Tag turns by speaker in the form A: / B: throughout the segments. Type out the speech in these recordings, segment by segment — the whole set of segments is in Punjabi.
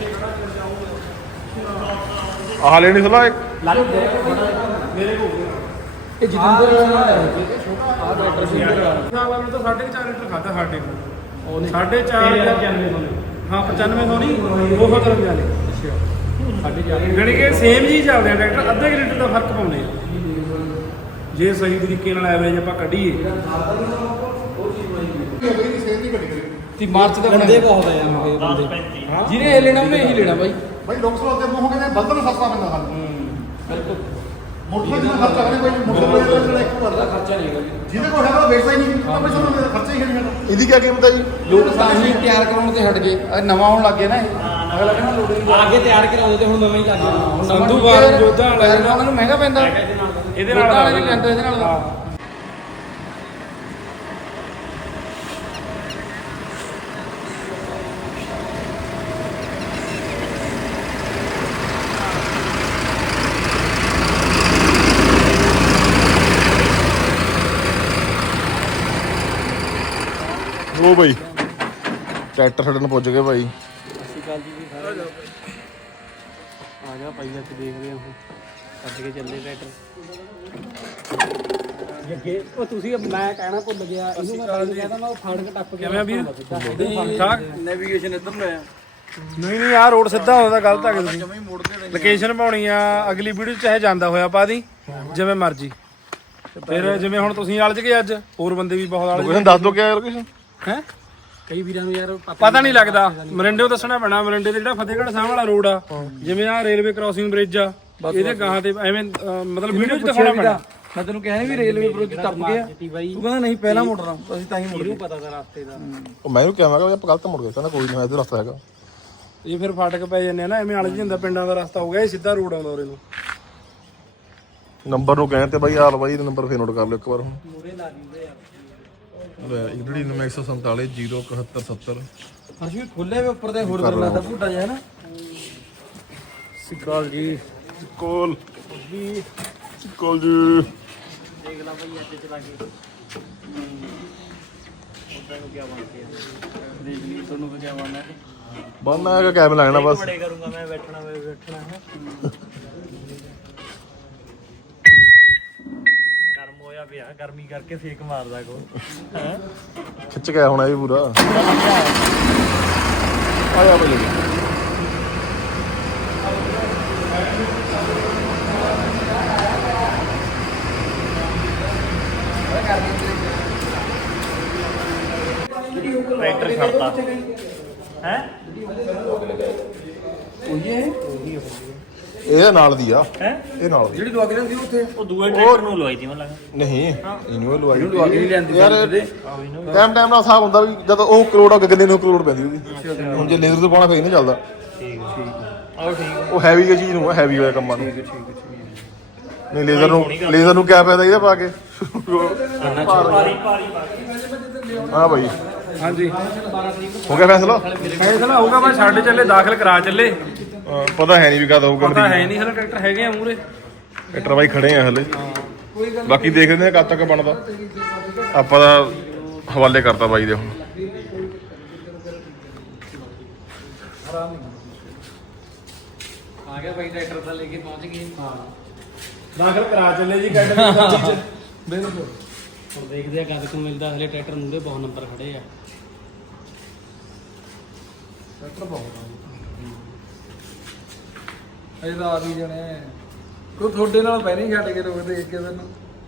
A: ਆਹ ਲੈਣੀ ਸਲਾਹ ਇੱਕ
B: ਮੇਰੇ ਕੋਲ ਇਹ ਜਤਿੰਦਰ ਛੋਟਾ ਆਹ ਟਰੈਕਟਰ ਸੀ ਵਾਲਾ ਤਾਂ 4.5 ਲੀਟਰ ਖਾਦਾ ਸਾਡੇ ਕੋਲ 4.5 ਹਾਂ 9500 ਨਹੀਂ 200 ਵਾਲੇ ਜਾਣੀ ਕਿ ਸੇਮ ਜੀ ਚੱਲਦੇ ਆ ਟਰੈਕਟਰ, ਅੱਧੇ ਲੀਟਰ ਦਾ ਫਰਕ ਪਾਉਂਦੇ ਆ ਜੇ ਸਹੀ ਤਰੀਕੇ ਨਾਲ ਐਵਰੇਜ ਆਪਾਂ ਕੱਢੀਏ। ਤੀ ਮਾਰਚ ਦਾ ਬੰਦੇ ਬਹੁਤ ਆ ਯਾਰ ਬੰਦੇ, ਜਿਹਨੇ ਇਹ ਲੈਣਾ ਉਹਨੇ ਇਹੀ ਲੈਣਾ ਬਾਈ
C: ਲੋਕ ਸਭਾ ਦੇ ਮੂੰਹ ਕਹਿੰਦੇ ਬੰਦਨ ਸਸਤਾ ਪੈਂਦਾ ਹਨ।
B: ਬਿਲਕੁਲ
C: ਮੋਟਰਸਾਈਕਲ ਦਾ ਖਰਚਾ ਕਰੇ ਕੋਈ ਮੋਟਰਸਾਈਕਲ ਦਾ ਇੱਕ ਵਾਰ
B: ਦਾ ਖਰਚਾ ਨਹੀਂ ਹੈਗਾ
C: ਜਿਹਦੇ ਕੋਲ ਹੈਗਾ ਵੇਚਦਾ ਹੀ ਨਹੀਂ, ਤਾਂ ਬਈ ਸਾਨੂੰ ਖਰਚਾ ਹੀ ਨਹੀਂ ਹੈਗਾ। ਇਹਦੀ ਕੀ ਕੀਮਤ ਹੈ ਜੀ?
B: ਲੋਕ ਤਾਂ ਹੀ ਤਿਆਰ ਕਰਾਉਣ ਤੇ ਹਟ ਗਏ, ਨਵਾਂ ਆਉਣ ਲੱਗ ਗਿਆ ਨਾ ਇਹ ਅਗਲਾ ਕਹਿੰਦਾ ਲੋਡ ਅੱਗੇ ਤਿਆਰ ਕਰਾਉਂਦੇ ਤੇ ਹੁਣ ਨਵਾਂ ਹੀ ਲੱਗ ਗਿਆ। ਸੰਧੂ ਬਾਰ ਜੋਧਾ ਵਾਲਾ ਉਹਨਾਂ ਨੂੰ ਮਹਿੰਗਾ ਪੈਂਦਾ ਇਹਦੇ ਨਾਲ ਵਾਲੇ ਨਹੀਂ ਲੈਂਦਾ ਇਹਦੇ ਨਾਲ।
A: ਉਹ ਬਾਈ ਟਰੈਕਟਰ ਸਾਡੇ ਨੂੰ ਪੁੱਜ ਗਏ ਭਾਈ।
B: ਸਤਿ ਸ਼੍ਰੀ ਅਕਾਲ ਜੀ ਸਾਰੇ ਆ ਜਾ ਭਾਈ ਅੱਜ ਦੇਖਦੇ ਹਾਂ ਉਹ ਅੱਜ ਕੇ ਚੱਲੇ ਟਰੈਕਟਰ ਅੱਗੇ ਉਹ ਤੁਸੀਂ ਮੈਂ ਕਹਿਣਾ ਭੁੱਲ ਗਿਆ ਇਹਨੂੰ ਮੈਂ ਕਹਿੰਦਾ ਮੈਂ ਉਹ ਫਾੜਕ ਟੱਪ ਗਿਆ ਕਿਵੇਂ ਵੀਰ ਠੀਕ ਨੈਵੀਗੇਸ਼ਨ ਇੱਧਰ ਨੂੰ ਆਇਆ ਨਹੀਂ ਆਹ ਰੋਡ ਸਿੱਧਾ ਹੁੰਦਾ ਤਾਂ ਗਲਤ ਆ ਗਈ ਤੁਸੀਂ ਲੋਕੇਸ਼ਨ ਪਾਉਣੀ ਆ ਅਗਲੀ ਵੀਡੀਓ ਚਾਹੇ ਜਾਂਦਾ ਹੋਇਆ ਪਾ ਦੀ ਜਿਵੇਂ ਮਰਜੀ ਫਿਰ ਜਿਵੇਂ ਹੁਣ ਤੁਸੀਂ ਆਲਜ ਗਏ ਅੱਜ ਹੋਰ ਬੰਦੇ ਵੀ ਬਹੁਤ ਆਲਜ
A: ਲੋਕੇਸ਼ਨ ਦੱਸ ਦੋ ਕਿਆ ਲੋਕੇਸ਼ਨ
B: ਹੈ ਕਈ ਵੀਰਾਂ ਨੂੰ ਯਾਰ ਪਤਾ ਨਹੀਂ ਲੱਗਦਾ ਮਰਿੰਡੇ ਦੱਸਣਾ ਪੈਣਾ। ਮਰਿੰਡੇ ਤੇ ਜਿਹੜਾ ਫਤਿਹਗੜ੍ਹ ਸਾਹਿਬ ਵਾਲਾ ਰੋਡ ਆ ਜਿਵੇਂ ਆ ਰੇਲਵੇ ਕ੍ਰਾਸਿੰਗ ਬ੍ਰਿਜ ਆ ਇਹਦੇ ਗਾਹਾਂ ਤੇ ਐਵੇਂ ਮਤਲਬ ਵੀਡੀਓ 'ਚ ਦਿਖਾਉਣਾ ਪੈਣਾ।
D: ਮੈਂ ਤੈਨੂੰ ਕਿਹਾ ਵੀ ਰੇਲਵੇ ਬ੍ਰਿਜ ਟੱਪ ਗਿਆ, ਤੂੰ ਕਹਿੰਦਾ ਨਹੀਂ ਪਹਿਲਾਂ ਮੁੜਨਾ, ਅਸੀਂ ਤਾਂ ਹੀ ਮੁੜ ਗਏ।
B: ਪਤਾ ਦਾ ਰਸਤੇ ਦਾ
A: ਉਹ ਮੈਨੂੰ ਕਿਹਾ ਮੈਂ ਕਿਹਾ ਆਪਾਂ ਗਲਤ ਮੁੜ ਗਏ, ਕਹਿੰਦਾ ਕੋਈ ਨਹੀਂ ਇਹਦਾ ਰਸਤਾ ਹੈਗਾ।
B: ਇਹ ਫਿਰ ਫਾਟਕ ਪੈ ਜਾਂਦੇ ਆ ਨਾ ਐਵੇਂ ਅਲਝ ਜਾਂਦਾ ਪਿੰਡਾਂ ਦਾ ਰਸਤਾ ਹੋ ਗਿਆ, ਇਹ ਸਿੱਧਾ ਰੋਡ ਆਉਂਦਾ ਉਰੇ ਨੂੰ।
A: ਨੰਬਰ ਨੂੰ ਕਹਿੰਦੇ ਤੇ ਬਾਈ ਆਲ ਬਾਈ ਨੰਬਰ ਫੇਰ ਨੋਟ ਕਰ ਲਿਓ ਇੱਕ ਵਾਰ ਹੁਣ। ਲੈ ਜਿਹੜੀ 147 07170
D: ਹਰਸ਼ ਵੀ ਖੁੱਲੇ ਵੇ ਉੱਪਰ ਤੇ ਹੋਰ ਕਰਨਾ ਤਾਂ ਭੁੱਟਾ ਜਿਹਾ ਨਾ।
B: ਸਿਕਾਲ ਜੀ
A: ਕੋਲ
B: ਜੀ
A: ਕੋਲ ਜੀ
B: ਦੇਖ ਲਾ ਭਾਈ ਅੱਜ ਚਲਾ ਕੇ ਉਦਾਂ ਨੂੰ ਕੀ ਬਣਦੇ ਆ ਦੇਖ ਲਈ ਤੁਹਾਨੂੰ ਕੀ ਬਣਨਾ
A: ਬੰਨਾ ਹੈਗਾ ਕੈਬ ਲੈਣਾ ਬਸ।
B: ਬੜੇ ਕਰੂੰਗਾ ਮੈਂ ਬੈਠਣਾ ਹੈ ਗਰਮ ਹੋਇਆ ਪਿਆ ਗਰਮੀ ਕਰਕੇ ਸੇਕ ਮਾਰਦਾ ਕੋ ਹੈ
A: ਖਿੱਚ ਗਿਆ ਹੁਣ ਇਹ ਵੀ ਪੂਰਾ ਆਇਆ ਬਈ
B: ਟਰੈਕਟਰ ਛੱਡਤਾ ਹੈ
A: ਇਹ ਨਾਲ ਦੀ ਆ
B: ਹੈ
A: ਇਹ ਨਾਲ ਦੀ
D: ਜਿਹੜੀ ਲਵਾ ਕੇ ਲੈਂਦੀ ਉੱਥੇ
B: ਉਹ ਦੂਏ ਟਰੈਕਟਰ ਨੂੰ ਲਵਾਈ ਦੀ ਮੈਨੂੰ ਲੱਗਾ
A: ਨਹੀਂ ਇਹਨੂੰ ਲਵਾਈ
D: ਲਵਾ ਕੇ ਨਹੀਂ ਲੈਂਦੀ
A: ਯਾਰ ਟਾਈਮ ਨਾਲ ਹਿਸਾਬ ਹੁੰਦਾ ਵੀ ਜਦੋਂ ਉਹ ਕਰੋੜ ਅੱਗੇ ਗੰਨੇ ਨੂੰ ਕਰੋੜ ਪੈਂਦੀ ਉਹਦੀ। ਹੁਣ ਜੇ ਲੇਜ਼ਰ ਤੋਂ ਪਾਉਣਾ ਫੇਰ ਨਹੀਂ ਚੱਲਦਾ।
B: ਠੀਕ ਆਓ ਠੀਕ
A: ਉਹ ਹੈਵੀ ਜਿਹੀ ਚੀਜ਼ ਨੂੰ ਹੈਵੀ ਹੋਇਆ ਕੰਮਾਂ ਨੂੰ। ਨਹੀਂ ਲੇਜ਼ਰ ਨੂੰ ਕਿਆ ਫਾਇਦਾ ਇਹਦਾ ਪਾ ਕੇ।
B: ਭਾਰੀ
A: ਹਾਂ ਬਾਈ
B: ਹਾਂਜੀ
A: ਹੋ ਗਿਆ ਫੈਸਲਾ?
B: ਫੈਸਲਾ ਹੋਊਗਾ ਮੈਂ ਸਾਡੇ ਚੱਲੇ ਦਾਖਲ ਕਰਾ ਚੱਲੇ
A: ਪਤਾ ਹੈ ਨਹੀਂ ਵੀ ਕਦ ਹੋਊਗਾ।
B: ਪਤਾ ਹੈ ਨਹੀਂ ਹਲੇ ਟਰੈਕਟਰ ਹੈਗੇ ਆ ਮੂਰੇ
A: ਟਰੈਕਟਰ ਬਾਈ ਖੜੇ ਆ ਹਲੇ, ਬਾਕੀ ਦੇਖਦੇ ਆ ਕਦ ਤੱਕ ਬਣਦਾ। ਆਪਾਂ ਦਾ ਹਵਾਲੇ ਕਰਤਾ ਬਾਈ ਦੇ ਹੁਣ।
B: ਆ ਗਿਆ ਭਾਈ ਟਰੈਕਟਰ ਤਾਂ ਲੈ ਕੇ ਪਹੁੰਚ ਗਏ। ਹਾਂ ਦਾਖਲ ਕਰਾ ਚੱਲੇ ਜੀ ਅਕੈਡਮੀ ਬਿਲਕੁਲ। ਹੁਣ ਦੇਖਦੇ ਆ ਕਦ ਨੂੰ ਮਿਲਦਾ। ਹਲੇ ਟਰੈਕਟਰ ਮੂਰੇ ਬਹੁਤ ਨੰਬਰ ਖੜੇ ਆ। ਟਰੈਕਟਰ ਬਹੁਤ
D: ਅਜੇ ਤਾਂ ਆ ਵੀ ਜਾਣੇ ਕੋਈ ਤੁਹਾਡੇ ਨਾਲ ਪਹਿਲਾਂ ਹੀ ਛੱਡ ਕੇ ਲੋਕ ਦੇਖ ਕੇ ਤੈਨੂੰ।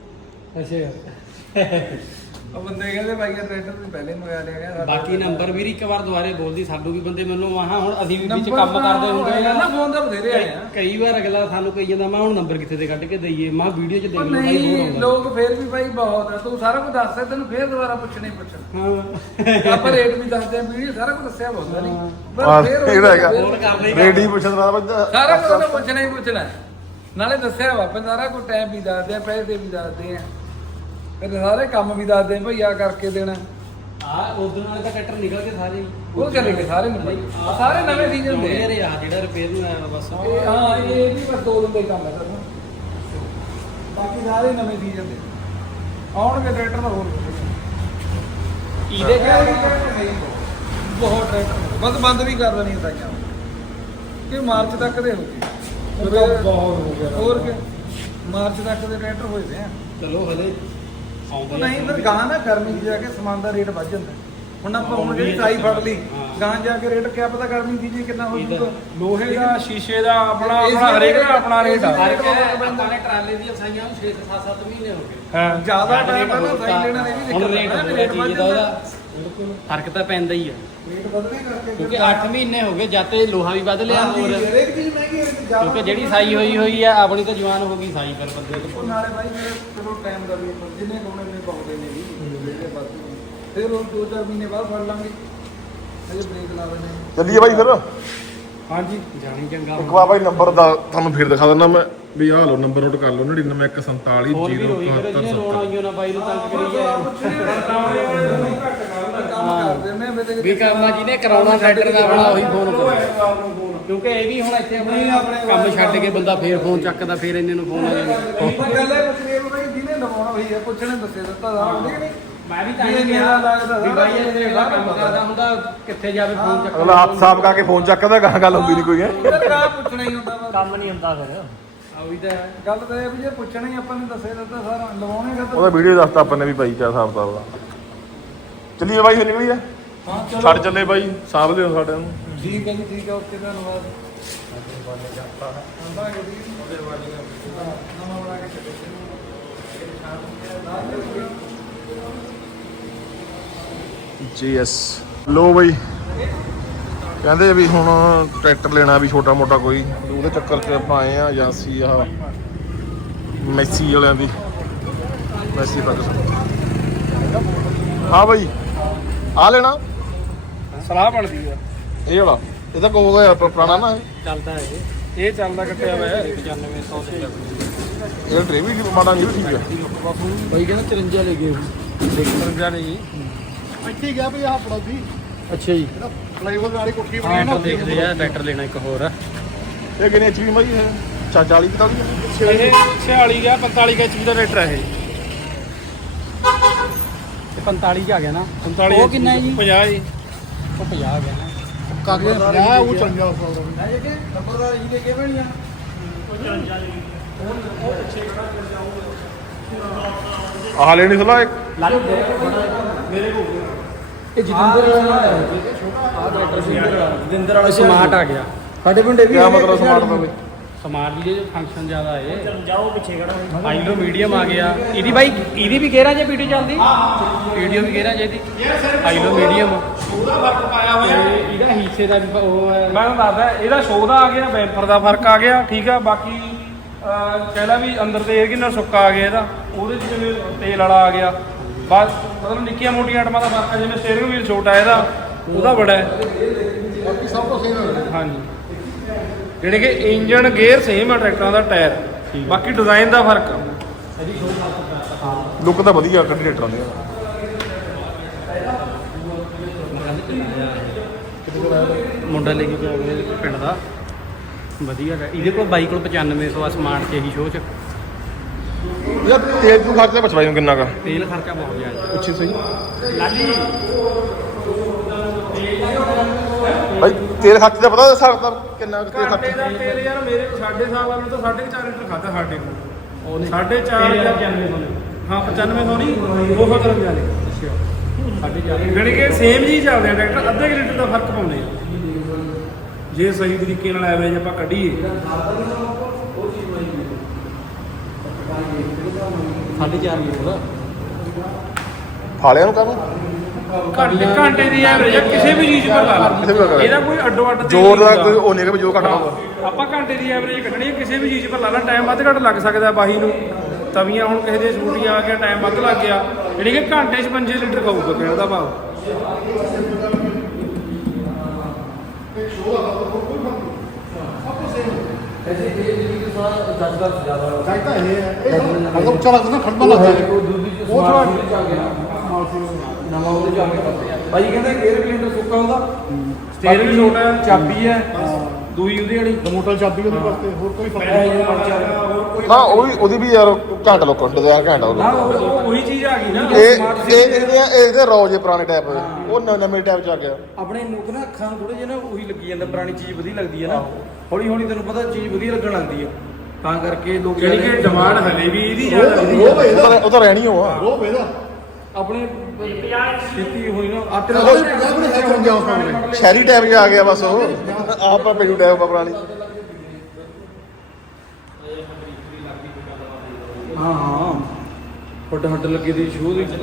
B: ਅੱਛਾ
D: ਉਹ ਬੰਦੇ ਕਹਿੰਦੇ ਭਾਈ ਇਹ ਟਰੈਕਟਰ ਵੀ ਪਹਿਲੇ ਮੰਗਾ ਲਿਆ ਗਿਆ।
B: ਬਾਕੀ ਨੰਬਰ ਵੀ ਇੱਕ ਵਾਰ ਦੁਬਾਰੇ ਬੋਲਦੀ ਸਾਨੂੰ ਵੀ ਬੰਦੇ ਮੈਨੂੰ ਆਹਾਂ ਹੁਣ ਅਸੀਂ ਵੀ ਵਿੱਚ ਕੰਮ ਕਰਦੇ ਹੁੰਦੇ ਆ
D: ਨਾ ਫੋਨ ਤਾਂ ਬਥੇਰੇ ਆਏ ਆ।
B: ਕਈ ਵਾਰ ਅਗਲਾ ਸਾਨੂੰ ਕਹੀ ਜਾਂਦਾ ਮੈਂ ਹੁਣ ਨੰਬਰ ਕਿੱਥੇ ਤੇ ਕੱਢ ਕੇ ਦਈਏ ਮੈਂ ਵੀਡੀਓ 'ਚ ਦੇਖ
D: ਪਰ
B: ਲਓ ਭਾਈ
D: ਨਹੀਂ
B: ਹੋਰ ਆਉਂਦਾ।
D: ਲੋਕ ਫੇਰ ਵੀ ਭਾਈ ਬਹੁਤ ਆ। ਤੂੰ ਸਾਰਾ ਕੁਝ ਦੱਸਦਾ, ਤੈਨੂੰ ਫੇਰ ਦੁਬਾਰਾ ਪੁੱਛਣਾ ਹੀ ਪੁੱਛਣਾ।
B: ਹਾਂ
D: ਆਪਾਂ ਰੇਟ ਵੀ ਦੱਸਦੇ ਆ, ਵੀਡੀਓ ਸਾਰਾ ਕੁਝ ਦੱਸਿਆ ਬਹੁਤ ਨਹੀਂ
A: ਆਹ ਇਹਦਾ ਹੈਗਾ
B: ਹੋਰ ਕਰ ਲਈ
A: ਰੇਡੀ ਪੁੱਛਣ ਦਾ ਬੰਦਾ
D: ਸਾਰਾ ਕੁਝ ਤਾਂ ਪੁੱਛਣਾ ਹੀ ਪੁੱਛਣਾ। ਨਾਲੇ ਦੱਸਿਆ ਵਾ ਸਾਰਾ ਕੁਝ, ਟਾਈਮ ਵੀ ਦੱਸਦੇ ਆ, ਪੈਸੇ ਵੀ ਦੱਸਦੇ ਆ, ਫਿਰ ਸਾਰੇ ਕੰਮ ਵੀ ਦੱਸਦੇ ਆ ਭਾਈ ਆ ਕਰਕੇ ਦੇਣਾ।
B: ਆ ਉਦੋਂ ਨਾਲ ਤਾਂ ਟਰੈਕਟਰ ਨਿਕਲ ਕੇ ਸਾਰੇ ਹੀ।
D: ਉਹ ਚਲੇ ਗਏ ਸਾਰੇ ਨੂੰ, ਸਾਰੇ ਨਵੇਂ ਸੀਜ਼ਨ ਦੇ
B: ਯਾਰ ਆ ਜਿਹੜਾ ਰਿਪੇਅਰ ਨੂੰ ਆਇਆ ਬਸ
D: ਇਹ ਹਾਂ ਇਹ ਵੀ ਬਸ 2 ਦਿਨ ਦਾ ਹੀ ਕੰਮ ਹੈ ਸਰ। ਬਾਕੀ ਸਾਰੇ ਨਵੇਂ ਸੀਜ਼ਨ ਦੇ ਆਉਣਗੇ ਟਰੈਕਟਰ ਦਾ। ਹੋਰ
B: ਇਹਦੇ
D: ਬਹੁਤ ਟਰੈਕਟਰ ਬਸ ਬੰਦ ਵੀ ਕਰ ਦੇਣੀ ਹੁੰਦਾ। ਕਿ ਮਾਰਚ ਤੱਕ ਦੇ ਹੋ ਗਏ
B: ਬਹੁਤ ਹੋ ਗਿਆ
D: ਹੋਰ ਕਿ ਮਾਰਚ ਤੱਕ ਦੇ ਟਰੈਕਟਰ ਹੋਏ ਵੇ ਆ
B: ਚਲੋ ਹਲੇ
D: ਉਹ ਨਹੀਂ ਫਿਰ ਗਾਂ ਨਾ ਗਰਮੀ 'ਚ ਜਾ ਕੇ ਸਮਾਨ ਦਾ ਰੇਟ ਵੱਧ ਜਾਂਦਾ ਹੁਣ ਆਪਾਂ ਹੁਣ ਜਿਹੜੀ ਸਾਈ ਫੜ ਲਈ ਗਾਂ ਜਾ ਕੇ ਰੇਟ ਕਿਆ ਪਤਾ ਗਰਮੀ ਦੀ ਜੀ ਕਿੰਨਾ ਹੋ ਜੂਗਾ
B: ਲੋਹੇ ਦਾ ਸ਼ੀਸ਼ੇ ਦਾ ਆਪਣਾ ਹਰੇਕ ਦਾ ਆਪਣਾ ਰੇਟ ਆ
E: ਆਪਾਂ ਨੇ ਟਰਾਲੇ ਦੀਆਂ ਸਾਈਆਂ ਨੂੰ 6-7 ਮਹੀਨੇ ਹੋ ਗਏ
B: ਹਾਂ
D: ਜ਼ਿਆਦਾ ਟਾਈਮ ਪਹਿਲਾਂ ਸਾਈ ਲੈਣਾ ਇਹ ਵੀ
E: ਹੁਣ
D: ਦਿੱਕਤ
E: ਰੇਟ
D: ਰੇਟ
E: ਚੀਜ਼ ਦਾ ਉਹਦਾ ਫਰਕ ਤਾਂ ਪੈਂਦਾ ਹੀ ਆ
D: ਰੇਟ ਵਧਣੇ ਕਰਕੇ
E: ਕਿਉਂਕਿ 8 ਮਹੀਨੇ ਹੋ ਗਏ ਜਦ ਤੇ ਲੋਹਾ ਵੀ ਵੱਧ ਲਿਆ ਹੋਰ
D: ਹਰੇਕ ਚੀਜ਼ ਮਹਿੰਗੀ ਹੈ ਜ਼ਿਆਦਾ
E: ਕਿਉਂਕਿ ਜਿਹੜੀ ਸਾਈ ਹੋਈ ਆ ਆਪਣੀ ਤਾਂ ਜਵਾਨ ਹੋ ਗਈ ਸਾਈ ਫਿਰ ਬੰਦੇ
D: ਉਹ
E: ਤੋਂ
D: ਨਾਲੇ ਭਾਈ ਮੇਰੇ ਚਲੋ ਟਾਈਮ ਦਾ ਵੀ ਜਿੰਨੇ ਕੋਣੇ ਨੇ ਪਾਉਂਦੇ ਨੇ ਜੀ ਵਿਹਲੇ ਬਸ ਫਿਰ ਉਹ 2-4 ਮਹੀਨੇ ਬਾਅਦ ਫੜ ਲਾਂਗੇ ਅਜੇ ਬ੍ਰੇਕ ਲਾ ਦੇਣੇ
A: ਚੱਲੀਏ ਬਾਈ ਫਿਰ
B: ਹਾਂਜੀ
E: ਜਾਣੀ ਚੰਗਾ
A: ਇੱਕ ਵਾਰ ਬਾਈ ਨੰਬਰ ਦਾ ਤੁਹਾਨੂੰ ਫਿਰ ਦਿਖਾ ਦਿੰਦਾ ਮੈਂ ਵੀ ਆਹ ਲਓ ਨੰਬਰ ਨੋਟ ਕਰ ਲਓ 99147
E: ਹੋਰ ਵੀ ਰੋਈ ਫਿਰ ਜਿਹਨੇ ਰੋਣ ਆਈਓ ਨਾ ਬਾਈ ਨੂੰ ਤੰਗ ਕਰੀ ਜਾਏ
D: ਕੰਮ ਕਰਦੇ ਨੇ ਮੇਰੇ
E: ਵੀ ਕੰਮ ਆ ਜਿਹਨੇ ਕਰਾਉਣਾ ਟਰੈਕਟਰ ਦਾ ਆਪਣਾ ਉਹੀ ਫੋਨ ਕਰੋ ਕਿਉਂਕਿ ਇਹ ਵੀ ਹੁਣ ਇੱਥੇ ਆਪਣੇ ਕੰਮ ਛੱਡ ਕੇ ਬੰਦਾ ਫੇਰ ਫੋਨ ਚੱਕਦਾ ਫੇਰ ਇੰਨੇ ਨੂੰ ਫੋਨ ਆ ਜਾਂਦਾ
D: ਗੱਲ ਹੈ ਪੁੱਛਣੀ ਬਈ ਜਿਹਨੇ ਲਵਾਉਣਾ ਹੋਈ ਹੈ ਪੁੱਛਣੇ ਦੱਸੇ ਦਿੱਤਾ ਸਾਰਾ ਠੀਕ ਨਹੀਂ
E: ਮੈਂ ਵੀ ਤਾਂ
D: ਇਹ
E: ਹੀ
D: ਮੇਰਾ
E: ਕਿਹਾ
D: ਲੱਗਦਾ
E: ਵੀ ਬਾਈ ਇਹ ਜਿਹੜਾ ਕੰਮ ਕਰਦਾ ਹੁੰਦਾ ਕਿੱਥੇ ਜਾਵੇ ਫੋਨ ਚੱਕਦਾ
A: ਅਗਲਾ ਹੱਥ ਸਾਫ ਕਰਕੇ ਫੋਨ ਚੱਕਦਾ ਗਾਂ ਗੱਲ ਹੁੰਦੀ ਨਹੀਂ ਕੋਈ ਹੈ
D: ਉਹਦਾ ਕਾ ਪੁੱਛਣਾ ਹੀ ਹੁੰਦਾ ਵਾ
E: ਕੰਮ ਨਹੀਂ ਹੁੰਦਾ ਫਿਰ ਉਹੀ ਤਾਂ ਹੈ।
D: ਗੱਲ ਤਾਂ ਇਹ ਵੀ ਜੇ ਪੁੱਛਣਾ ਹੀ ਆਪਾਂ ਨੇ ਦੱਸੇ ਦਿੱਤਾ ਸਾਰਾ ਲਵਾਉਣੇ ਫਿਰ
A: ਉਹਦਾ ਵੀਡੀਓ ਦੱਸਤਾ ਆਪਾਂ ਨੇ ਵੀ ਬਾਈ ਕਿਆ ਹਿਸਾਬ ਦਾ ਚੱਲੀਏ ਬਾਈ ਫਿਰ ਨਿਕਲੀਏ
D: ਹਾਂ ਚਲੋ
A: ਛੱਡ ਚੱਲੇ ਬਾਈ ਸਾਂਭ ਲਿਓ ਸਾਡੇ ਨੂੰ
D: ਠੀਕ ਹੈ ਜੀ ਠੀਕ ਹੈ ਓਕੇ ਧੰਨਵਾਦ
A: ਜੀਐਸ ਲੋ ਬਈ ਕਹਿੰਦੇ ਵੀ ਹੁਣ ਟਰੈਕਟਰ ਲੈਣਾ ਵੀ ਛੋਟਾ ਮੋਟਾ ਕੋਈ ਉਹਦੇ ਚੱਕਰ 'ਚ ਆਪਾਂ ਆਏ ਆ ਏਜੰਸੀ ਆਹ ਮੈਸੀ ਵਾਲਿਆਂ ਦੀ ਮੈਸੀ ਪਾਕਿਸਤਾਨ ਹਾਂ ਬਈ ਆ ਲੈਣਾ
B: ਸਲਾਹ ਬਣਦੀ ਆ
A: ਇਹ ਵਾਲਾ ਇਹ ਤਾਂ ਕੋਲ ਹੋਇਆ ਪੁਰਾਣਾ ਨਾ
E: ਚੱਲਦਾ ਹੈ
B: ਇਹ ਚੱਲਦਾ ਕੱਟਿਆ ਹੋਇਆ
E: 9500 ਦੇ
A: ਇਹ ਟਰੇ ਵੀ ਮਾੜਾ ਨਹੀਂ ਠੀਕ ਹੈ
E: ਬਾਈ ਕਹਿੰਦਾ 54 ਲੈ ਗਏ
B: ਸਮਝਾ ਨਹੀਂ
C: ਇੱਥੇ ਹੀ ਗਿਆ ਵੀ ਆਹ ਪੜੌਦੀ
E: ਅੱਛਾ ਜੀ
C: ਫਲਾਈਓਵਰ ਵਾਲੀ ਕੋਠੀ ਬਣੀ ਹੈ
E: ਟਰੈਕਟਰ
C: ਨਾ
E: ਦੇਖਦੇ ਆ ਟਰੈਕਟਰ ਲੈਣਾ ਇੱਕ ਹੋਰ ਆ
A: ਇਹ ਕਿੰਨੇ ਐਚਪੀ ਮਈ ਹੈ 40 45
B: ਇਹ 46 ਗਿਆ 45 ਦਾ ਐਚਪੀ ਦਾ ਰੇਟਰ ਹੈ ਇਹ
E: ਤੇ 45 ਚ ਆ ਗਿਆ ਨਾ
B: 45
E: ਉਹ ਕਿੰਨਾ ਹੈ ਜੀ
B: 50 ਜੀ
E: ਉਹ 50 ਆ ਗਿਆ ਨਾ
C: ਕਾਗਜ਼ ਆ ਉਹ ਚੱਲ ਗਿਆ ਉਸ ਦਾ
D: ਲੈ ਕੇ ਨੰਬਰਦਾਰ ਜੀ ਲੈ ਕੇ ਬਣੀਆਂ
A: ਆਹ ਲੈਣੀ ਸਲਾ ਇੱਕ
D: ਇਹ ਜਤਿੰਦਰ ਆ ਡਾਕਟਰ ਜਤਿੰਦਰ ਵਾਲਾ
E: ਸਮਾਰਟ ਆ ਗਿਆ
D: ਸਾਡੇ ਪਿੰਡੇ ਵੀ
A: ਕਿਆ ਮਤਲਬ ਸਮਾਰਟ ਦਾ ਬਈ
E: ਸਮਾਰਟ ਦੀ ਜੇ ਫੰਕਸ਼ਨ ਜ਼ਿਆਦਾ ਹੈ ਜਾਓ ਪਿੱਛੇ ਖੜਾ ਆਈਲੋ ਮੀਡੀਅਮ ਆ ਗਿਆ ਇਹਦੀ ਬਾਈ ਇਹਦੀ ਵੀ ਗੇਰਾਂ ਜੇ ਵੀਡੀਓ ਚੱਲਦੀ ਵੀਡੀਓ ਵੀ ਗੇਰਾਂ ਜੇ ਦੀ ਆਈਲੋ ਮੀਡੀਅਮ
B: ਉਹਦਾ ਫਰਕ ਪਾਇਆ ਹੋਇਆ
E: ਇਹਦਾ ਹਿੱਸੇ ਦਾ ਵੀ ਉਹ ਹੈ
B: ਮੈਂ ਤੁਹਾਨੂੰ ਦੱਸਦਾ ਇਹਦਾ ਸ਼ੋਅ ਦਾ ਆ ਗਿਆ ਬੈਂਪਰ ਦਾ ਫਰਕ ਆ ਗਿਆ ਠੀਕ ਆ ਬਾਕੀ ਕਹਿਲਾ ਵੀ ਅੰਦਰ ਤੇ ਏਅਰ ਕਿੰਨਾ ਸੁੱਕਾ ਆ ਗਿਆ ਇਹਦਾ ਉਹਦੇ 'ਚ ਜਿਵੇਂ ਤੇਲ ਵਾਲਾ ਆ ਗਿਆ ਬਸ ਮਤਲਬ ਨਿੱਕੀਆਂ ਮੋਟੀਆਂ ਆਈਟਮਾਂ ਦਾ ਫਰਕ ਆ ਜਿਵੇਂ ਸਟੀਅਰਿੰਗ ਵੀਲ ਛੋਟਾ ਇਹਦਾ ਉਹਦਾ ਬੜਾ ਹੈ
C: ਬਾਕੀ ਸਭ ਕੁਝ ਸੇਮ ਹੈ
B: ਹਾਂਜੀ ਜਿਹੜੇ ਕਿ ਇੰਜਨ ਗੇਅਰ ਸੇਮ ਆ ਟਰੈਕਟਰਾਂ ਦਾ ਟਾਇਰ ਬਾਕੀ ਡਿਜ਼ਾਈਨ ਦਾ ਫਰਕ ਆ
A: ਲੁੱਕ ਤਾਂ ਵਧੀਆ ਕੱਢੀ ਰੇਟਰਾਂ ਦੀ
E: ਮੁੰਡਾ ਲੈ ਕੇ ਗਿਆ ਉਹਦੇ ਪਿੰਡ ਦਾ ਵਧੀਆ ਹੈ। ਇਹਦੇ ਕੋਲ ਬਾਈ ਕੋਲ 9500 ਆ ਸਮਾਰਟ ਤੇ ਹੀ ਸ਼ੋਅ ਚ
A: ਯਾਰ ਤੇਲ ਤੂੰ ਖਰਚਾ ਬਚਵਾਈ ਨੂੰ ਕਿੰਨਾ ਕਾ
E: ਤੇਲ ਖਰਚਾ ਬਹੁਤ ਜ਼ਿਆਦਾ
A: ਪੁੱਛੀ ਸਹੀ
E: ਲਾਲੀ
A: ਭਾਈ ਤੇਲ ਖਰਚ ਦਾ ਪਤਾ ਹਿਸਾਬ ਦਾ ਕਿੰਨਾ ਕੁ ਤੇਲ
B: ਘੰਟੇ
A: ਖਰਚ
B: ਦਾ ਤੇਲ ਯਾਰ ਮੇਰੇ ਸਾਡੇ ਹਿਸਾਬ ਨਾਲ ਤਾਂ 4.5 ਲੀਟਰ ਖਾਦਾ ਸਾਡੇ ਕੋਲ
E: ਉਹਨੇ
B: 4.5
E: 9500
B: ਹਾਂ 9500 ਨਹੀਂ 200 ਰੁਪਏ ਵਾਲੇ
E: ਸਾਡੇ ਜ਼ਿਆਦਾ
B: ਜਿਹੜੇ ਕਿ ਸੇਮ ਜੀ ਚੱਲਦੇ ਆ ਟਰੈਕਟਰ ਅੱਧੇ ਕੁ ਲੀਟਰ ਦਾ ਫਰਕ ਪਾਉਂਦੇ ਆ ਜੇ ਸਹੀ ਤਰੀਕੇ ਨਾਲ ਐਵਰੇਜ ਆਪਾਂ ਕੱਢੀਏ
E: 4.5 ਲੀਟਰ
A: ਫਾਲਿਆਂ ਨੂੰ ਕਰਨ
B: ਘੰਟੇ ਦੀ ਐਵਰੇਜ ਕਿਸੇ ਵੀ ਚੀਜ਼ ਪਰ ਲਾ ਲਾ
A: ਕਿਸੇ ਵੀ ਲਾ ਲਾ।
B: ਇਹਦਾ ਕੋਈ ਅੱਡੋ ਅੱਡ ਤੇਲ
A: ਜ਼ੋਰ ਦਾ
B: ਨਹੀਂ ਹੁੰਦਾ।
A: ਕੋਈ ਉਹ ਨਹੀਂ ਕਿ ਵੀ ਜੋ ਘੱਟ ਹੋਊਗਾ
B: ਆਪਾਂ ਘੰਟੇ ਦੀ ਐਵਰੇਜ ਕੱਢਣੀ ਹੈ ਕਿਸੇ ਵੀ ਚੀਜ਼ ਪਰ ਲਾ ਲਾ ਟਾਈਮ ਵੱਧ ਘੱਟ ਲੱਗ ਸਕਦਾ ਬਾਹੀ ਨੂੰ ਤਵੀਆਂ ਹੁਣ ਕਿਸੇ ਦੀਆਂ ਛੋਟੀਆਂ ਆ ਗਿਆ ਟਾਈਮ ਵੱਧ ਲੱਗ ਗਿਆ ਜਿਹੜੀ ਕਿ ਘੰਟੇ 'ਚ 5 ਲੀਟਰ ਖਾਊਗਾ ਕਹਿਣ ਦਾ ਭਾਵ
D: ਐਸੇ ਇਹ ਜਿਹੜੀ ਥੋੜਾ ਜੱਜਦਾ ਜ਼ਿਆਦਾ
C: ਚਾਹੀਦਾ ਇਹ ਹੈ ਇਹ ਮਤਲਬ ਚਲਾ ਨਾ ਖੜਨਾ ਲੱਗਦਾ ਹੈ
D: ਉਹ ਦੂਜੀ ਚ
C: ਉਹ ਥੋੜਾ
D: ਚ ਆ ਗਿਆ ਨਵਾਂ ਉਹਦੇ ਚ ਆ ਗਿਆ ਭਾਈ ਕਹਿੰਦਾ ਗੇਅਰ ਕਲਿੰਡਰ ਸੁੱਕਾ ਉਹਦਾ
B: ਸਟੀਅਰਿੰਗ ਛੋਟਾ ਹੈ
D: ਚਾਬੀ ਹੈ
B: ਦੂਈ ਉਹਦੀ ਵਾਲੀ
C: ਮੋਟਰ ਚਾਬੀ ਉਹਦੇ ਵਾਸਤੇ ਹੋਰ ਕੋਈ ਫਰਕ
B: ਇਹ ਜਿਹੜੇ ਪੰਜ ਚਾਰ ਹੋਰ ਕੋਈ
A: ਹਾਂ ਉਹਦੀ ਵੀ ਯਾਰ ਘੰਟਾ ਲੋਕਾਂ ਡਿਜ਼ਾਈਨ ਘੰਟਾ
B: ਨਾ ਉਹੀ ਚੀਜ਼ ਆ ਗਈ ਨਾ
A: ਇਹਦੇ ਰੋਜ਼ ਪੁਰਾਣੇ ਟਾਈਪ ਉਹ ਨਵੇਂ ਟਾਈਪ ਚ ਆ ਗਿਆ
B: ਆਪਣੇ ਲੋਕ ਨਾ ਅੱਖਾਂ ਨੂੰ ਥੋੜੇ ਜਿਹਾ ਨਾ ਉਹੀ ਲੱਗੀ ਜਾਂਦਾ ਪੁਰਾਣੀ ਚੀਜ਼ ਵਧੀਆ ਲੱਗਦੀ ਹੈ ਨਾ ਹੌਲੀ ਹੌਲੀ ਤੈਨੂੰ ਪਤਾ ਚੀਜ਼ ਵਧੀਆ ਲੱਗਣ ਲੱਗਦੀ ਆ ਤਾਂ ਕਰਕੇ ਲੋਕ
E: ਜਿਹੜੀ ਕਿ ਡਿਮਾਂਡ ਹਲੇ ਵੀ ਇਹਦੀ ਜ਼ਿਆਦਾ
A: ਉਹ ਤਾਂ ਰਹਿਣੀ ਹੋ ਆ
C: ਰੋਹ ਇਹਦਾ
B: ਆਪਣੇ ਖੇਤੀ ਹੋਈ ਨਾ ਆਟੇ
C: ਚਲੋ ਆਪਣੇ ਹੈ ਹੋ ਗਿਆ ਉਸ ਨਾਲ
A: ਸ਼ਹਿਰੀ ਟਾਈਪ ਚ ਆ ਗਿਆ ਬਸ ਉਹ ਆਪਾਂ ਪੇੜੂ ਟਾਈਪ ਆ ਪੁਰਾਣੀ
B: ਹਾਂ ਫੱਟ ਫੱਟ ਲੱਗੇ ਦੀ ਸ਼ੋਅ ਦੀ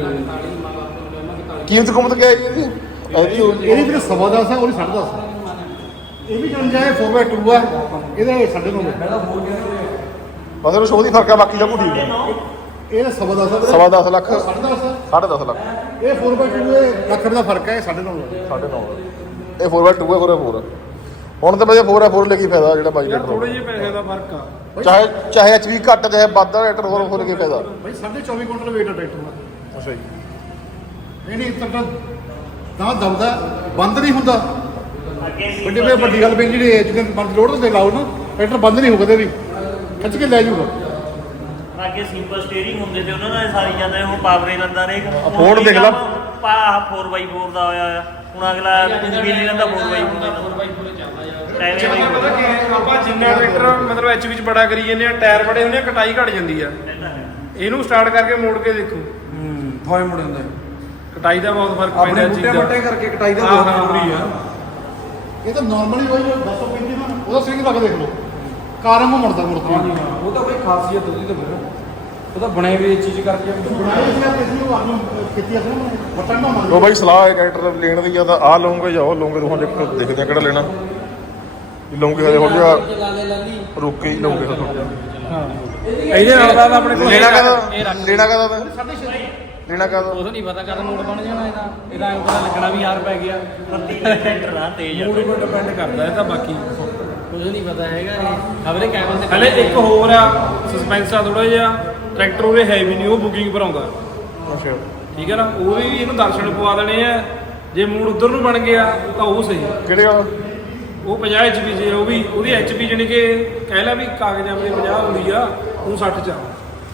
A: ਕੀਮਤ ਕੁਮਤ ਕਿਆ ਜੀ ਇਹਦੀ
C: ਇਹਦੀ ਜਿਹੜੀ 10.5 ਹੈ ਉਹਦੀ 10.5 ਇਹ ਵੀ ਚੱਲ ਜਾਏ 4x2 ਆ ਇਹਦੇ 9.5
A: ਬਸ ਉਹ ਸ਼ੋਅ ਦੀ ਫਰਕ ਆ ਬਾਕੀ ਦਾ ਕੋਈ ਠੀਕ ਹੈ
C: ਇਹ 10.5
A: ਸਵਾ 10 ਲੱਖ
C: 10.5
A: 10.5 ਲੱਖ
C: ਇਹ 4x2 ਲੱਖ ਰੁਪਏ ਦਾ ਫਰਕ ਹੈ 9.5
A: 9.5 ਇਹ 4x2 ਹੈ 4x4 ਹੁਣ ਤਾਂ ਬਈ 4x4 ਲੈ ਕੇ ਫਾਇਦਾ ਜਿਹੜਾ ਬਾਈ
B: ਯਾਰ ਥੋੜੇ
A: ਲੀਟਰ
B: ਜਿਹੇ ਪੈਸੇ ਦਾ ਫਰਕ ਆ
A: ਚਾਹੇ ਐਚਵੀ ਘੱਟ ਚਾਹੇ ਵੱਧ ਰੇਟਰ ਹੋਰ ਲੈ ਕੇ ਫਾਇਦਾ
C: ਭਾਈ 24.5 ਕੁਇੰਟਲ weight ਹੈ ਟਰੈਕਟਰ ਦਾ
A: ਅੱਛਾ ਜੀ
C: ਇਹ ਨਹੀਂ ਤੱਕ ਤਾਂ ਦਬਦਾ ਬੰਦ ਨਹੀਂ ਹੁੰਦਾ ਵੱਡੀ ਵੱਡੀ ਗੱਲ ਵੀ ਜਿਹੜੇ ਜਦੋਂ ਬੰਦ ਲੋਡ ਤੇ ਲਾਓ ਨਾ ਟਰੈਕਟਰ ਬੰਦ ਨਹੀਂ ਹੋ ਕਦੇ ਵੀ ਖਿੱਚ ਕੇ ਲੈ ਜਾਊਗਾ
F: ਅੱਗੇ ਸਿੰਪਲ ਸਟੀਅਰਿੰਗ ਹੁੰਦੇ ਤੇ ਉਹਨਾਂ ਨਾਲ ਸਾਰੀ ਜਾਂਦਾ ਹੁਣ ਪਾਵਰੇ ਲੰਦਾ ਰੇਕ
A: ਫੋਰਡ ਦੇਖ ਲਾ।
F: 4x4 ਦਾ ਆਇਆ ਆ ਹੁਣ ਅਗਲਾ ਵੀ ਨਹੀਂ ਲੈਂਦਾ 4x4
B: ਪਤਾ ਕੀ ਹੈ, ਆਪਾਂ ਜਿੰਨਾ ਟਰੈਕਟਰ ਮਤਲਬ ਐਚ ਵਿੱਚ ਬੜਾ ਕਰੀ ਜਾਂਦੇ ਆ ਟਾਇਰ ਬੜੇ ਹੁੰਦੇ ਆ ਕਟਾਈ ਘਟ ਜਾਂਦੀ ਆ ਇਹਨੂੰ ਸਟਾਰਟ ਕਰਕੇ ਮੋੜ ਕੇ ਦੇਖੋ ਫੋਏ ਮੁੜ ਜਾਂਦਾ ਕਟਾਈ ਦਾ ਬਹੁਤ ਫਰਕ ਪੈਂਦਾ ਚੀਜ਼ ਦਾ ਵੱਟੇ ਕਰਕੇ ਕਟਾਈ ਦਾ ਬਹੁਤ ਜ਼ਰੂਰੀ ਆ
C: ਇਹ ਤਾਂ ਨਾਰਮਲੀ ਹੋਈ 235 ਦਾ ਉਹਦਾ ਸਵਿੰਗ ਲੱਗ ਦੇਖ ਲਓ ਕਾਰ ਨੂੰ ਮੁੜਦਾ
B: ਉਹ ਤਾਂ ਕੋਈ ਖਾਸੀਅਤ ਉਹਦੀ ਤਾਂ ਫਿਰ ਉਹ ਤਾਂ ਬਣੇ ਹੋਏ ਚੀਜ਼ ਕਰਕੇ
C: ਬਣਾਈ ਸੀ ਕਿਸੇ ਨੂੰ ਆਨੂੰ ਕੀਤੀ ਅਸਲ ਨੂੰ ਬਟਨ ਨਾ ਮਾਰ
A: ਉਹ ਬਾਈ ਸਲਾਹ ਹੈ ਕੈਰੈਕਟਰ ਲੈਣ ਦੀ ਆ ਤਾਂ ਆਹ ਲਵਾਂਗੇ ਜਾਂ ਉਹ ਲਵਾਂਗੇ ਦੋਹਾਂ ਚ ਇੱਕ ਦੇਖਦੇ ਆ ਕਿਹੜਾ ਲੈਣਾ ਲਵਾਂਗੇ ਹਜੇ ਥੋੜਾ ਜਿਹਾ ਰੁੱਕ ਕੇ ਹੀ ਲਵਾਂਗੇ ਥੋੜਾ ਜਿਹਾ
B: ਇਹਦੇ ਨਾਲ ਦਾ ਆਪਣੇ ਕੋਲ
A: ਲੈਣਾ ਕਦਾ ਲੈਣਾ ਕਦਾ ਤਾਂ ਲੈਣਾ ਕਦਾ
E: ਉਹ ਨਹੀਂ ਪਤਾ ਕਦੋਂ ਮੂਡ ਬਣ ਜਾਣਾ ਇਹਦਾ ਐਂ ਪਤਾ ਲੱਗਣਾ ਵੀ ਯਾਰ ਪੈ ਗਿਆ
F: ਟਰੈਕਟਰ ਆ ਤੇਜ਼
B: ਮੂਡ ਉੱਪਰ ਡਿਪੈਂਡ ਕਰਦਾ ਇਹ ਤਾਂ ਬਾਕੀ
E: ਕੁਝ ਨਹੀਂ ਪਤਾ ਹੈਗਾ ਇਹ ਖਬਰੇ ਕੈਬਨ ਤੇ
B: ਹਲੇ ਇੱਕ ਹੋਰ ਆ ਸਸਪੈਂਸ ਆ ਥੋੜਾ ਜਿਹਾ ਟਰੈਕਟਰ ਉਹਦੇ ਹੈਵੀ ਨਹੀਂ ਉਹ ਬੁਕਿੰਗ ਪਰ ਆਉਂਦਾ
A: ਅੱਛਾ
B: ਠੀਕ ਹੈ ਨਾ ਉਹਦੇ ਵੀ ਇਹਨੂੰ ਦਰਸ਼ਨ ਪਵਾ ਦੇਣੇ ਆ ਜੇ ਮੂਡ ਉਧਰ ਨੂੰ ਬਣ ਗਿਆ ਤਾਂ ਉਹ ਸਹੀ
A: ਕਿਹੜੇ ਵਾਲਾ
B: ਉਹ 50 HP ਜੇ ਉਹ ਵੀ ਉਹਦੀ HP ਜਾਣੀ ਕਿ ਕਹਿ ਲਾ ਵੀ ਕਾਗਜ਼ਾਂ ਦੇ 50 ਹੁੰਦੀ ਆ ਉਹ 60 ਚ ਆ